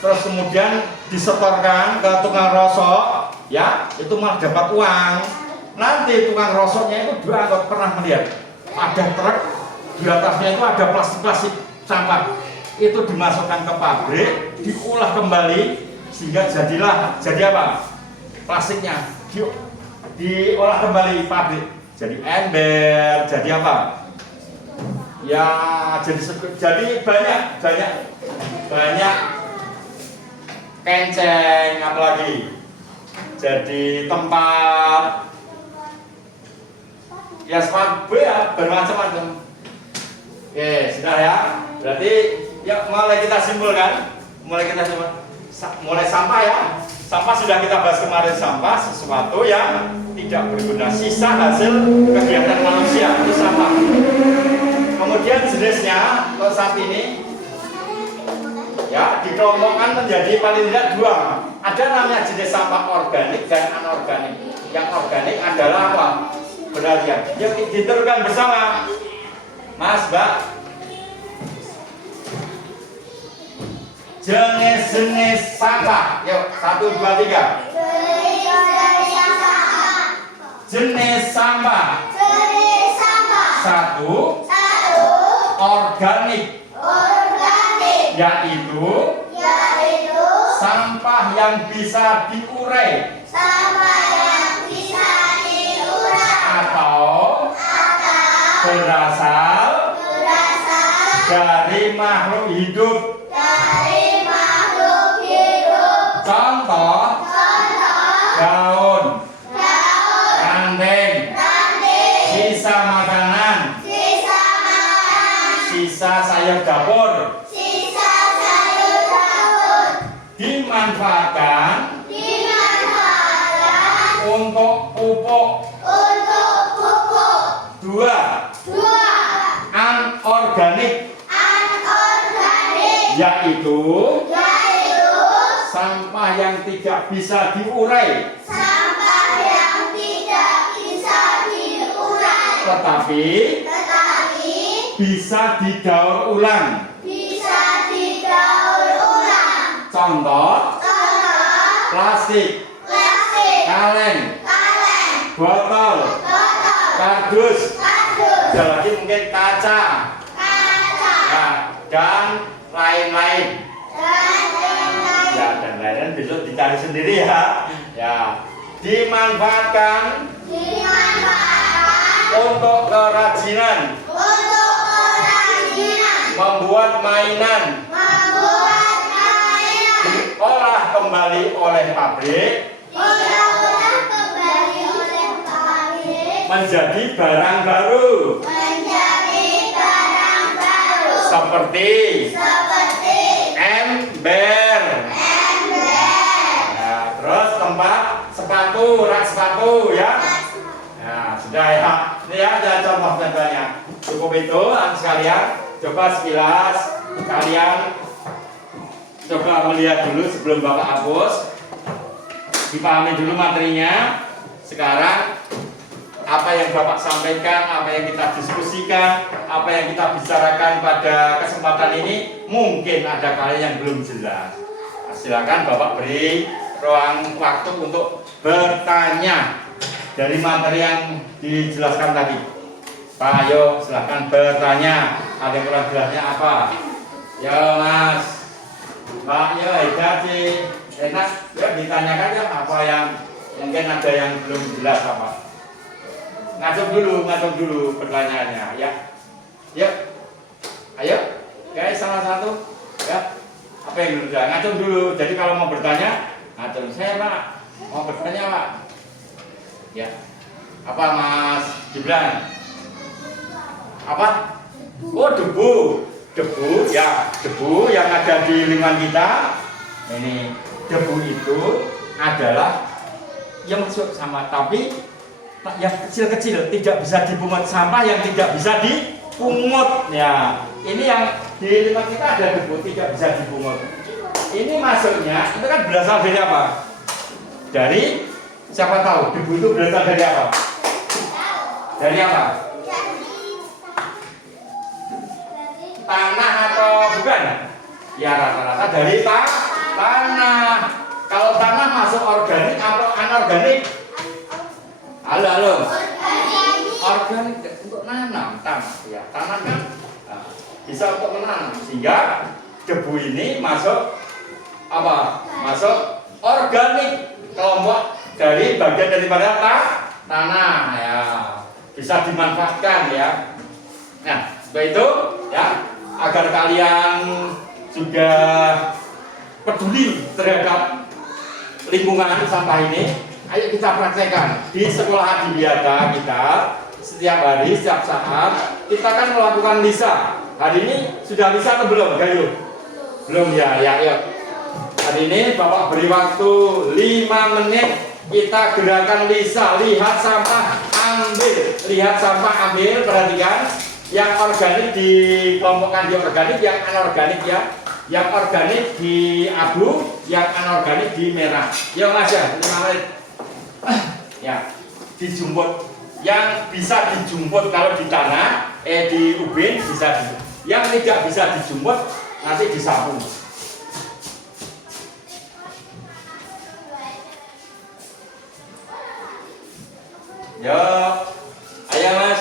terus kemudian disetorkan ke tukang rosok, ya, itu malah dapat uang. Nanti tukang rosoknya itu juga pernah melihat ada truk di atasnya itu ada plastik sampah, itu dimasukkan ke pabrik, diolah kembali sehingga jadi apa? Plastiknya diolah kembali pabrik, jadi ember, jadi apa? Ya, jadi banyak kenceng, apalagi jadi tempat ya sepatu ya bermacam-macam. Oke, sudah ya. Berarti ya mulai kita simpulkan, mulai sampah ya. Sampah sudah kita bahas kemarin, sampah sesuatu yang tidak berguna, sisa hasil kegiatan manusia itu sampah. Kemudian jenisnya untuk saat ini ya dikelompokkan menjadi paling tidak dua. Ada namanya jenis sampah organik dan anorganik. Yang organik adalah apa? Berarti yuk diteruskan bersama, Mas, Mbak. Jenis-jenis sampah. Yuk, 1, 2, 3. Jenis sampah. 1. Organik. Yaitu sampah yang bisa diurai. Atau berasal dari makhluk hidup. Contoh, daun, ranting, sisa makanan, sisa sayur dapur, dimanfaatkan untuk pupuk. 2. Anorganik, yaitu sampah yang tidak bisa diurai, tetapi bisa didaur ulang. Contoh, plastik, kaleng, botol, kardus, lagi mungkin kaca, nah, dan lain-lain. Ya, dan lain-lain besok dicari sendiri ya. Ya, dimanfaatkan untuk kerajinan, membuat mainan, diolah kembali oleh pabrik, menjadi barang baru, seperti ember. Nah, terus tempat sepatu, rak sepatu ya. Nah, sudah ya. Ini ya, contoh-contohnya. Cukup itu, anak sekalian. Coba sekilas kalian coba melihat dulu sebelum Bapak hapus. Dipahami dulu materinya. Sekarang apa yang Bapak sampaikan, apa yang kita diskusikan, apa yang kita bicarakan pada kesempatan ini, mungkin ada kalian yang belum jelas. Silakan Bapak beri ruang waktu untuk bertanya dari materi yang dijelaskan tadi. Pak, ayo silahkan bertanya. Ada yang kurang jelasnya apa? Ya Mas, Pak, ya hebat sih. Enak, ya ditanyakan ya apa yang mungkin ada yang belum jelas apa. Ngacung dulu pertanyaannya ya. Yuk, ayo, guys salah satu ya. Apa yang belum jelas? Ngacung dulu. Jadi kalau mau bertanya, ngacung saya Pak. Mau bertanya Pak. Ya, apa Mas Gibran? Apa? Oh debu ya, debu yang ada di lingkungan kita. Ini debu itu adalah yang masuk sama, tapi yang kecil-kecil tidak bisa dipungut, sampah yang tidak bisa dipungut. Ya, ini yang di lingkungan kita ada debu tidak bisa dipungut. Ini masuknya itu kan berasal dari apa? Dari siapa tahu debu itu berasal dari apa? Dari apa? Tanah atau bukan? Ya rata-rata dari tanah. Kalau tanah masuk organik atau anorganik? Halo. Organik untuk nanam tanah. Ya tanah kan bisa untuk menanam, sehingga debu ini masuk apa? Masuk organik, kelompok dari bagian daripada tanah ya, bisa dimanfaatkan ya. Nah, seperti itu ya, agar kalian juga peduli terhadap lingkungan sampah ini, ayo kita praktekkan di sekolah adiwiyata kita. Setiap hari, setiap saat kita kan melakukan lisa. Hari ini sudah lisa atau belum, Gayu? Belum ya, yuk. Hari ini Bapak beri waktu 5 menit, kita gerakan lisa. Lihat sampah, ambil, perhatikan. Yang organik dikelompokkan di organik, yang anorganik ya. Yang organik di abu, yang anorganik di merah. Yuk Mas ya, 5 menit. Ya, dijumput. Yang bisa dijumput kalau di tanah, di ubin bisa di. Yang tidak bisa dijumput nanti disapu. Yo, ayo Mas,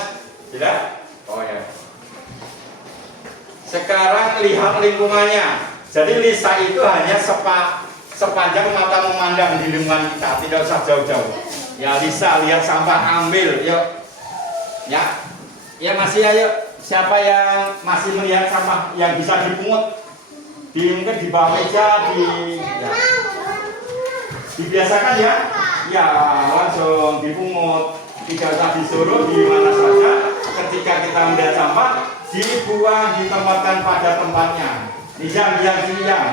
tidak? Oh ya. Sekarang lihat lingkungannya. Jadi lisa itu hanya sepanjang mata memandang di lingkungan kita, tidak usah jauh-jauh. Ya lisa, lihat sampah, ambil, yuk. Ya masih ayo. Siapa yang masih melihat sampah yang bisa dipungut? Mungkin di bawah meja, ya. Dibiasakan ya. Ya langsung dipungut. Tidak usah disuruh di mana saja. Ketika kita melihat sampah, dibuang, ditempatkan pada tempatnya. Diam.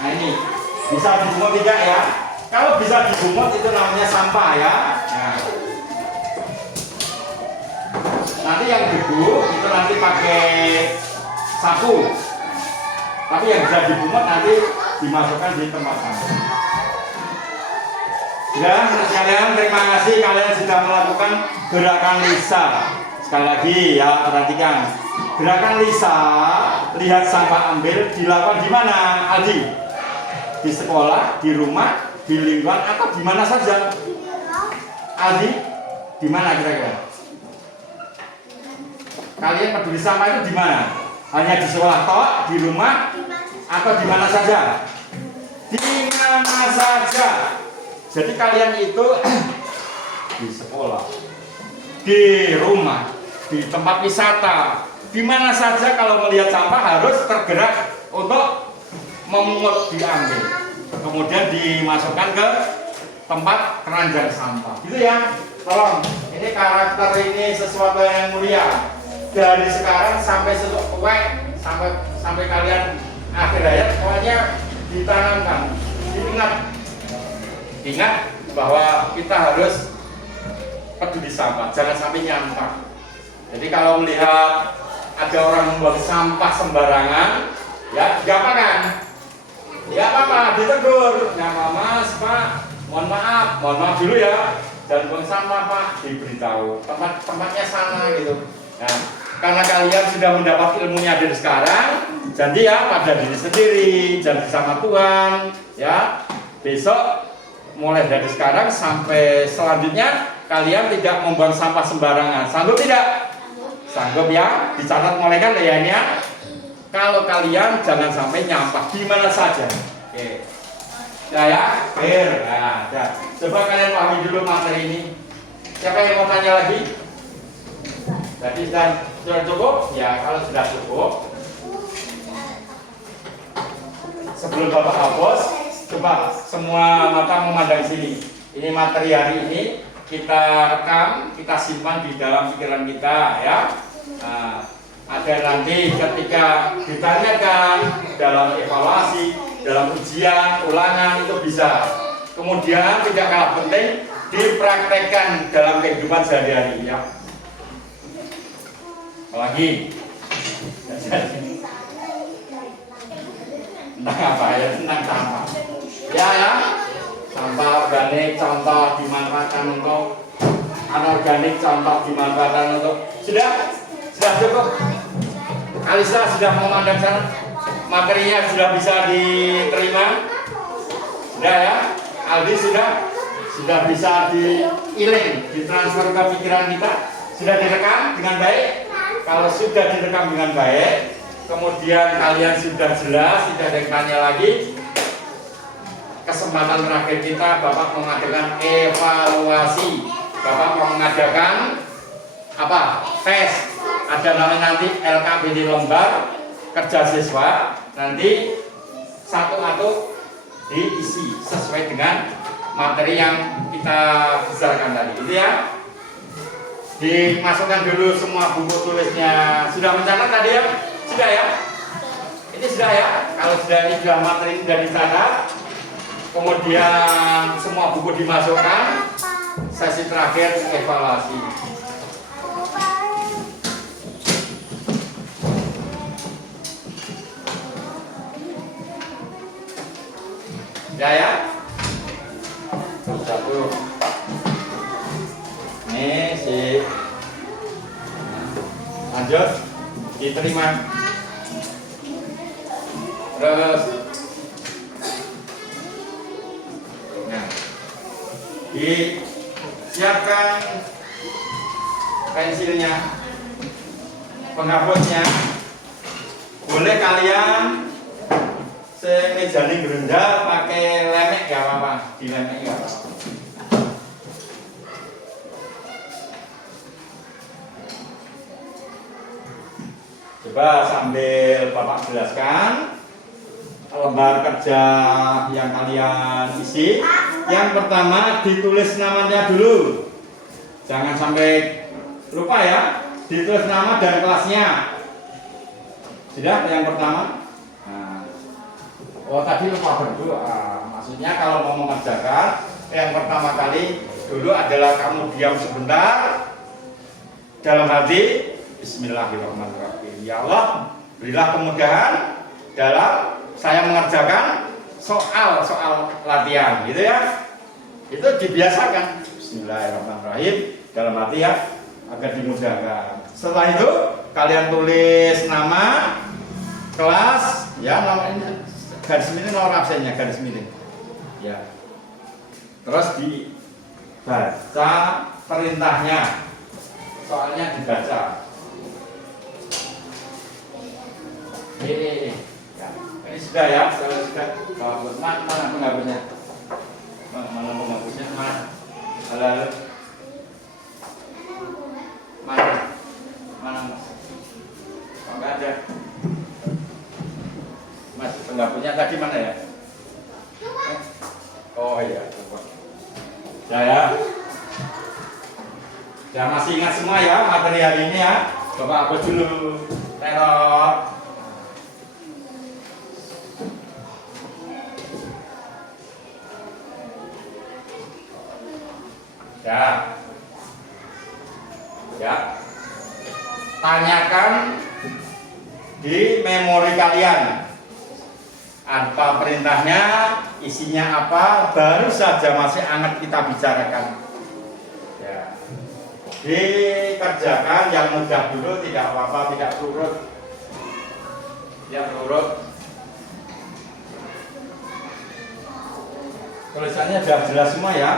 Nah ini bisa dipungut tidak ya? Kalau bisa dipungut itu namanya sampah ya. Nah, nanti yang debu itu nanti pakai sapu. Tapi yang bisa dipungut nanti dimasukkan di tempat sampah. Ya, sekalian terima kasih kalian sudah melakukan gerakan lisa. Sekali lagi ya, perhatikan. Gerakan lisa, lihat sampah, ambil, dilakukan di mana, Aldi? Di sekolah, di rumah, di lingkungan, atau di mana saja? Aldi, di mana kira-kira? Kalian peduli sampah itu di mana? Hanya di sekolah toh, di rumah, atau di mana saja? Di mana saja. Jadi kalian itu di sekolah, di rumah, di tempat wisata, di mana saja kalau melihat sampah harus tergerak untuk memungut, diambil, kemudian dimasukkan ke tempat keranjang sampah. Gitu ya. Tolong, ini karakter ini sesuatu yang mulia. Dari sekarang sampai sesuatu sampai kalian akhir hayat, pokoknya ditanamkan, Ingat bahwa kita harus peduli sampah, jangan sampai nyampah. Jadi kalau melihat ada orang membuang sampah sembarangan, ya nggak apa kan? Nggak apa-apa, ditegur. Nah Mas, Pak, mohon maaf dulu ya. Dan buang sampah Pak, diberitahu tempatnya sana gitu. Nah, karena kalian sudah mendapat ilmunya dari sekarang, jadi ya pada diri sendiri, janji sama Tuhan, ya besok mulai dari sekarang sampai selanjutnya kalian tidak membuang sampah sembarangan. Sanggup tidak? Sanggup ya? Dicatat mulai kan ya ini ya? Kalau kalian jangan sampai nyampah di mana saja. Oke. Ya, fair. Nah, ya. Coba kalian pahami dulu materi ini. Siapa yang mau tanya lagi? Jadi sudah cukup? Ya, kalau sudah cukup, sebelum Bapak hapus, coba semua mata memandang sini. Ini materi hari ini kita rekam, kita simpan di dalam pikiran kita ya. Nah, ada nanti ketika ditanyakan dalam evaluasi, dalam ujian, ulangan itu bisa. Kemudian tidak kalah penting dipraktekkan dalam kehidupan sehari-hari ya. Apalagi tentang apa ya? Tentang sampah. Ya, sampah organik contoh dimanfaatkan untuk anorganik contoh dimanfaatkan untuk sudah cukup. Alisa sudah memandang sana, materinya sudah bisa diterima, sudah ya. Aldi sudah bisa diiling, ditransfer ke pikiran kita, sudah direkam dengan baik. Kalau sudah direkam dengan baik, kemudian kalian sudah jelas, tidak ada yang tanya lagi. Kesempatan terakhir kita, Bapak mengadakan evaluasi. Bapak mau mengadakan apa? Tes. Ada namanya nanti LKPD lembar kerja siswa. Nanti satu diisi sesuai dengan materi yang kita bicarakan tadi. Itu ya. Dimasukkan dulu semua buku tulisnya. Sudah mencatat tadi ya? Sudah ya? Ini sudah ya? Kalau sudah ini sudah materi sudah dicatat. Kemudian semua buku dimasukkan. Sesi terakhir evaluasi. Ya. Satu. Ini si. Lanjut. Diterima. Terus. Nah. Disiapkan pensilnya. Penghapusnya. Boleh kalian semejani gerenda pakai lemek gak apa-apa, di lemek gak apa-apa. Coba sambil Bapak jelaskan lembar kerja yang kalian isi. Yang pertama ditulis namanya dulu, jangan sampai lupa ya. Ditulis nama dan kelasnya. Sudah yang pertama. Oh tadi lupa berdoa. Maksudnya kalau mau mengerjakan yang pertama kali dulu adalah kamu diam sebentar dalam hati. Bismillahirrahmanirrahim. Ya Allah, berilah kemudahan dalam saya mengerjakan soal latihan, gitu ya. Itu dibiasakan. Bismillahirrahmanirrahim dalam hati ya, agar dimudahkan. Setelah itu kalian tulis nama, kelas, ya namanya. Garis miring nomor absennya, garis miring. Ya. Terus dibaca perintahnya. Soalnya dibaca. Ini. Ya. Ini sudah ya, sudah. Mana penghapusnya? Mana penghapusnya? Mana? Halo. Mana? Oh, enggak ada. Mas, penghapusnya tadi mana ya? Oh iya, coba. Ya. Ya masih ingat semua ya materi hari ini ya. Coba hapus dulu. Teror. Ya. Tanyakan di memori kalian. Apa perintahnya, isinya apa, baru saja masih hangat kita bicarakan. Ya. Dikerjakan yang mudah dulu, tidak apa-apa, tidak urut. Tulisannya sudah jelas semua ya.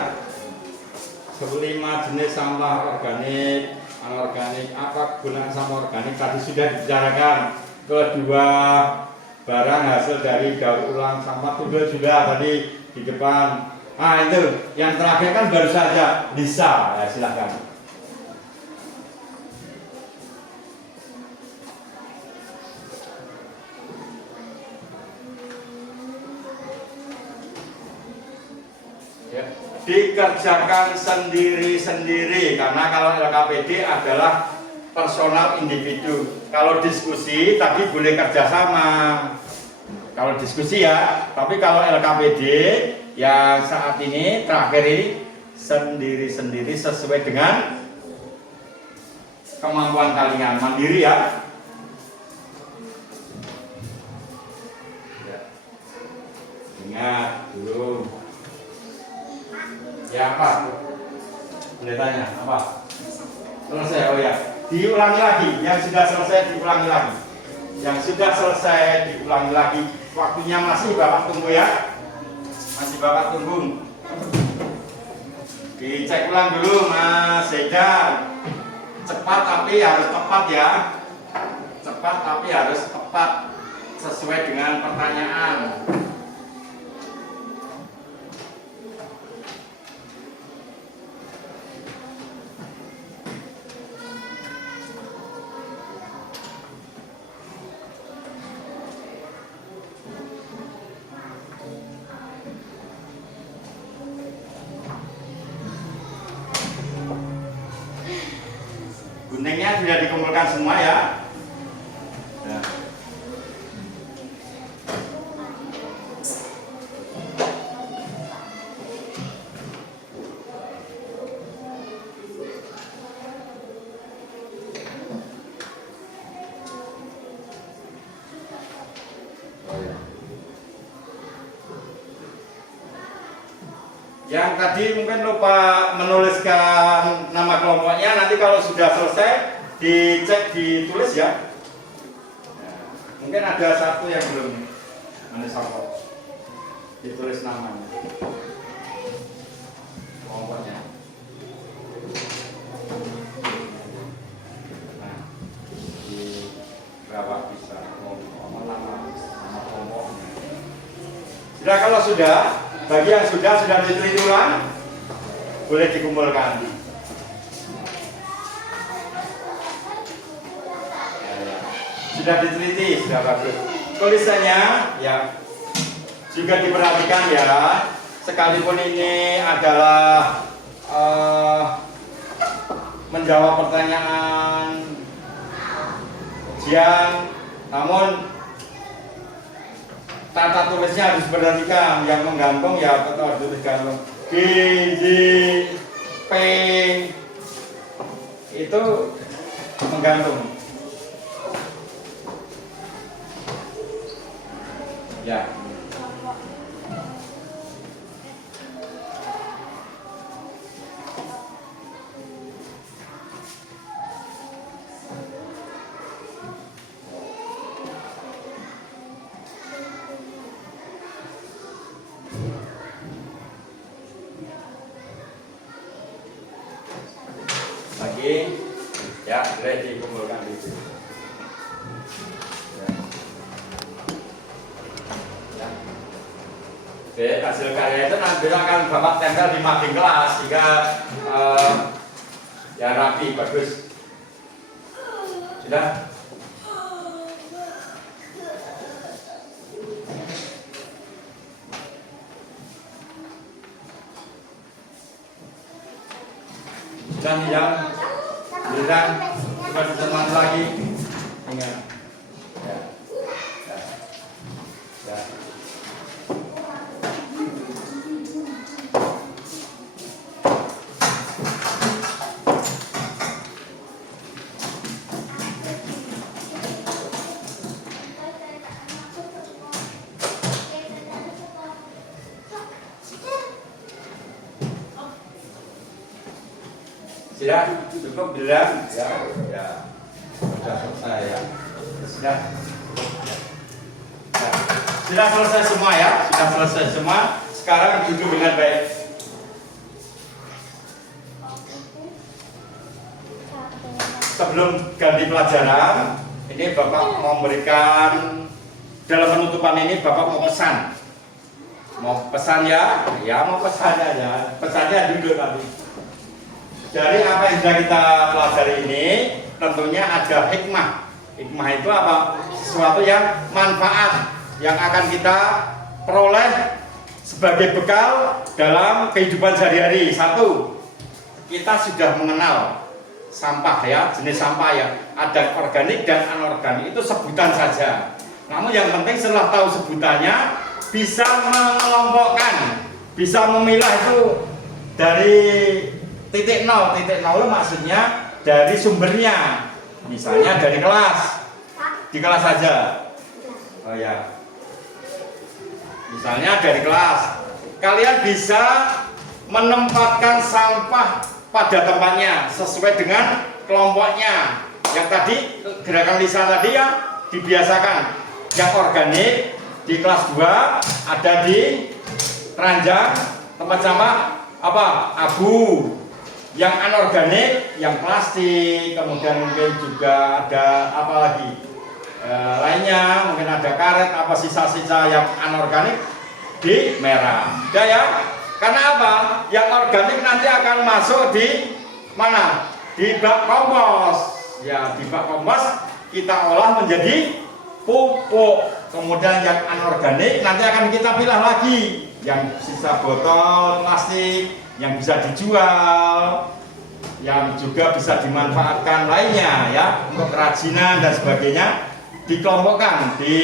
5 jenis sampah organik, anorganik, apa gunaan sampah organik tadi sudah dibicarakan. Kedua, barang hasil dari daur ulang sampah itu juga tadi di depan. Ah itu, yang terakhir kan baru saja Lisa, ya silahkan. Ya, dikerjakan sendiri-sendiri karena kalau LKPD adalah personal individu. Kalau diskusi tadi boleh kerjasama. Kalau diskusi ya, tapi kalau LKPD yang saat ini terakhir ini sendiri-sendiri sesuai dengan kemampuan kalian, mandiri ya. Ingat dulu. Ya apa? Boleh tanya apa? Selesai, oh ya. Diulangi lagi, yang sudah selesai diulangi lagi. Yang sudah selesai diulangi lagi. Waktunya masih Bapak tunggu ya. Masih Bapak tunggu. Dicek ulang dulu Mas Zeda. Cepat tapi harus tepat ya. Cepat tapi harus tepat sesuai dengan pertanyaan. Guntingnya sudah dikumpulkan semua ya. Nah. Yang tadi mungkin lupa menuliskan nama kelompoknya, nanti kalau sudah selesai dicek ditulis ya. Nah, mungkin ada satu yang belum menulis apa, ditulis namanya kelompoknya. Nah, di berapa bisa kelompok nama kelompoknya. Sudah, kalau sudah bagi yang sudah diteliti ulang, boleh dikumpulkan. Sudah diteliti, sudah bagus. Tulisannya ya juga diperhatikan ya. Sekalipun ini adalah menjawab pertanyaan ujian, namun tata tulisnya harus diperhatikan. Yang menggantung ya tetap harus digantung. G, J, P itu menggantung. Ya. Lagi, ya boleh dikumpulkan di sini. Ya. Oke, hasil karya itu nanti akan Bapak tempel di mading kelas sehingga ya rapi, bagus. Sudah? Sudah tidak? Sudah? Coba dicermati lagi. Ingat. Ya. Ya. Ya. Sudah cukup berat ya, ya sudah selesai ya, sudah ya. Sudah selesai semua ya, sudah selesai semua. Sekarang duduk dengan baik. Sebelum ganti pelajaran, ini Bapak mau memberikan, dalam penutupan ini Bapak mau pesan. Mau pesan ya? Ya mau pesan aja. Pesannya duduk tadi. Dari apa yang sudah kita pelajari ini, tentunya ada hikmah. Hikmah itu apa? Sesuatu yang manfaat yang akan kita peroleh sebagai bekal dalam kehidupan sehari-hari. Satu, kita sudah mengenal sampah ya, jenis sampah ya. Ada organik dan anorganik, itu sebutan saja. Namun yang penting setelah tahu sebutannya, bisa mengelompokkan, bisa memilah itu dari titik nol. Titik nol maksudnya dari sumbernya. Misalnya dari kelas, di kelas saja. Oh ya, misalnya dari kelas, kalian bisa menempatkan sampah pada tempatnya sesuai dengan kelompoknya. Yang tadi gerakan Lisa tadi ya dibiasakan. Yang organik di kelas 2 ada di keranjang tempat sampah apa? Abu. Yang anorganik, yang plastik, kemudian mungkin juga ada apa lagi lainnya, mungkin ada karet, apa sisa-sisa yang anorganik di merah. Udah ya? Karena apa? Yang organik nanti akan masuk di mana? Di bak kompos. Ya, di bak kompos kita olah menjadi pupuk. Kemudian yang anorganik nanti akan kita pilah lagi. Yang sisa botol plastik yang bisa dijual, yang juga bisa dimanfaatkan lainnya ya untuk kerajinan dan sebagainya, dikelompokkan di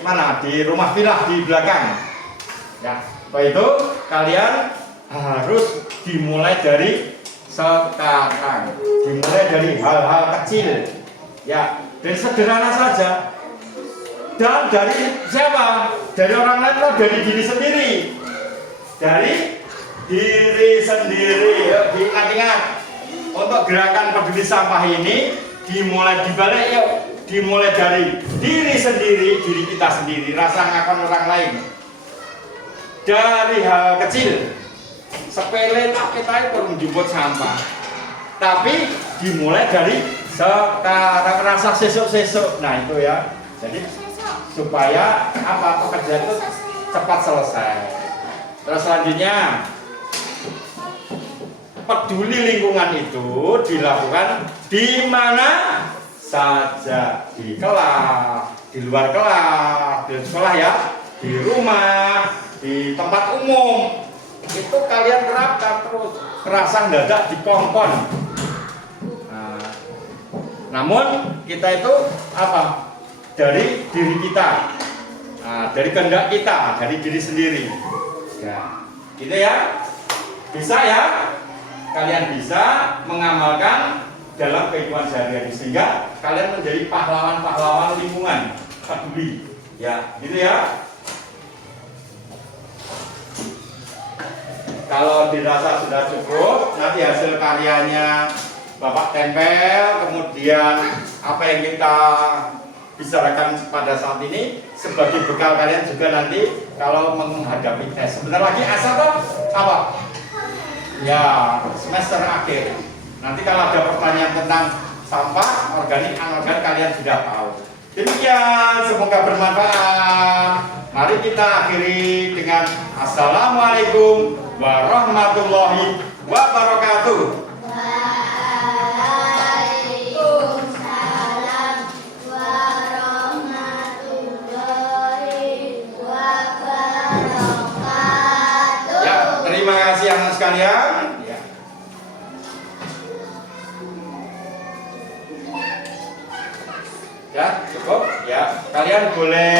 mana? Di rumah pilah di belakang. Ya, setelah itu kalian harus dimulai dari sekarang, dimulai dari hal-hal kecil, ya, dari sederhana saja. Dan dari siapa? Dari orang lain atau dari diri sendiri? Dari diri sendiri. Yuk, diingat-ingat. Untuk gerakan peduli sampah ini dimulai dibalik yuk. Dimulai dari diri sendiri, diri kita sendiri, rasa ngakuan orang lain. Dari hal kecil, sepele tak kita itu menjemput sampah. Tapi dimulai dari sekarang, rasa sesuk-sesuk. Nah itu ya. Jadi supaya apa pekerjaan itu cepat selesai. Terus selanjutnya, peduli lingkungan itu dilakukan di mana saja, di kelas, di luar kelas, di sekolah ya, di rumah, di tempat umum. Itu kalian terapkan terus, kerasa dadak dipongkon. Nah, namun kita itu apa? Dari diri kita, nah, dari kehendak kita, dari diri sendiri. Ya, gitu ya. Bisa ya? Kalian bisa mengamalkan dalam kehidupan sehari-hari sehingga kalian menjadi pahlawan-pahlawan lingkungan peduli. Ya, gitu ya. Kalau dirasa sudah cukup, nanti hasil karyanya Bapak tempel, kemudian apa yang kita bicarakan pada saat ini sebagai bekal kalian juga nanti kalau menghadapi tes. Sebentar lagi asal toh apa? Ya, semester akhir. Nanti kalau ada pertanyaan tentang sampah, organik, anorganik kalian sudah tahu. Demikian, semoga bermanfaat. Mari kita akhiri dengan Assalamualaikum warahmatullahi wabarakatuh. Terima kasih anak sekalian. Ya, cukup. Ya, kalian boleh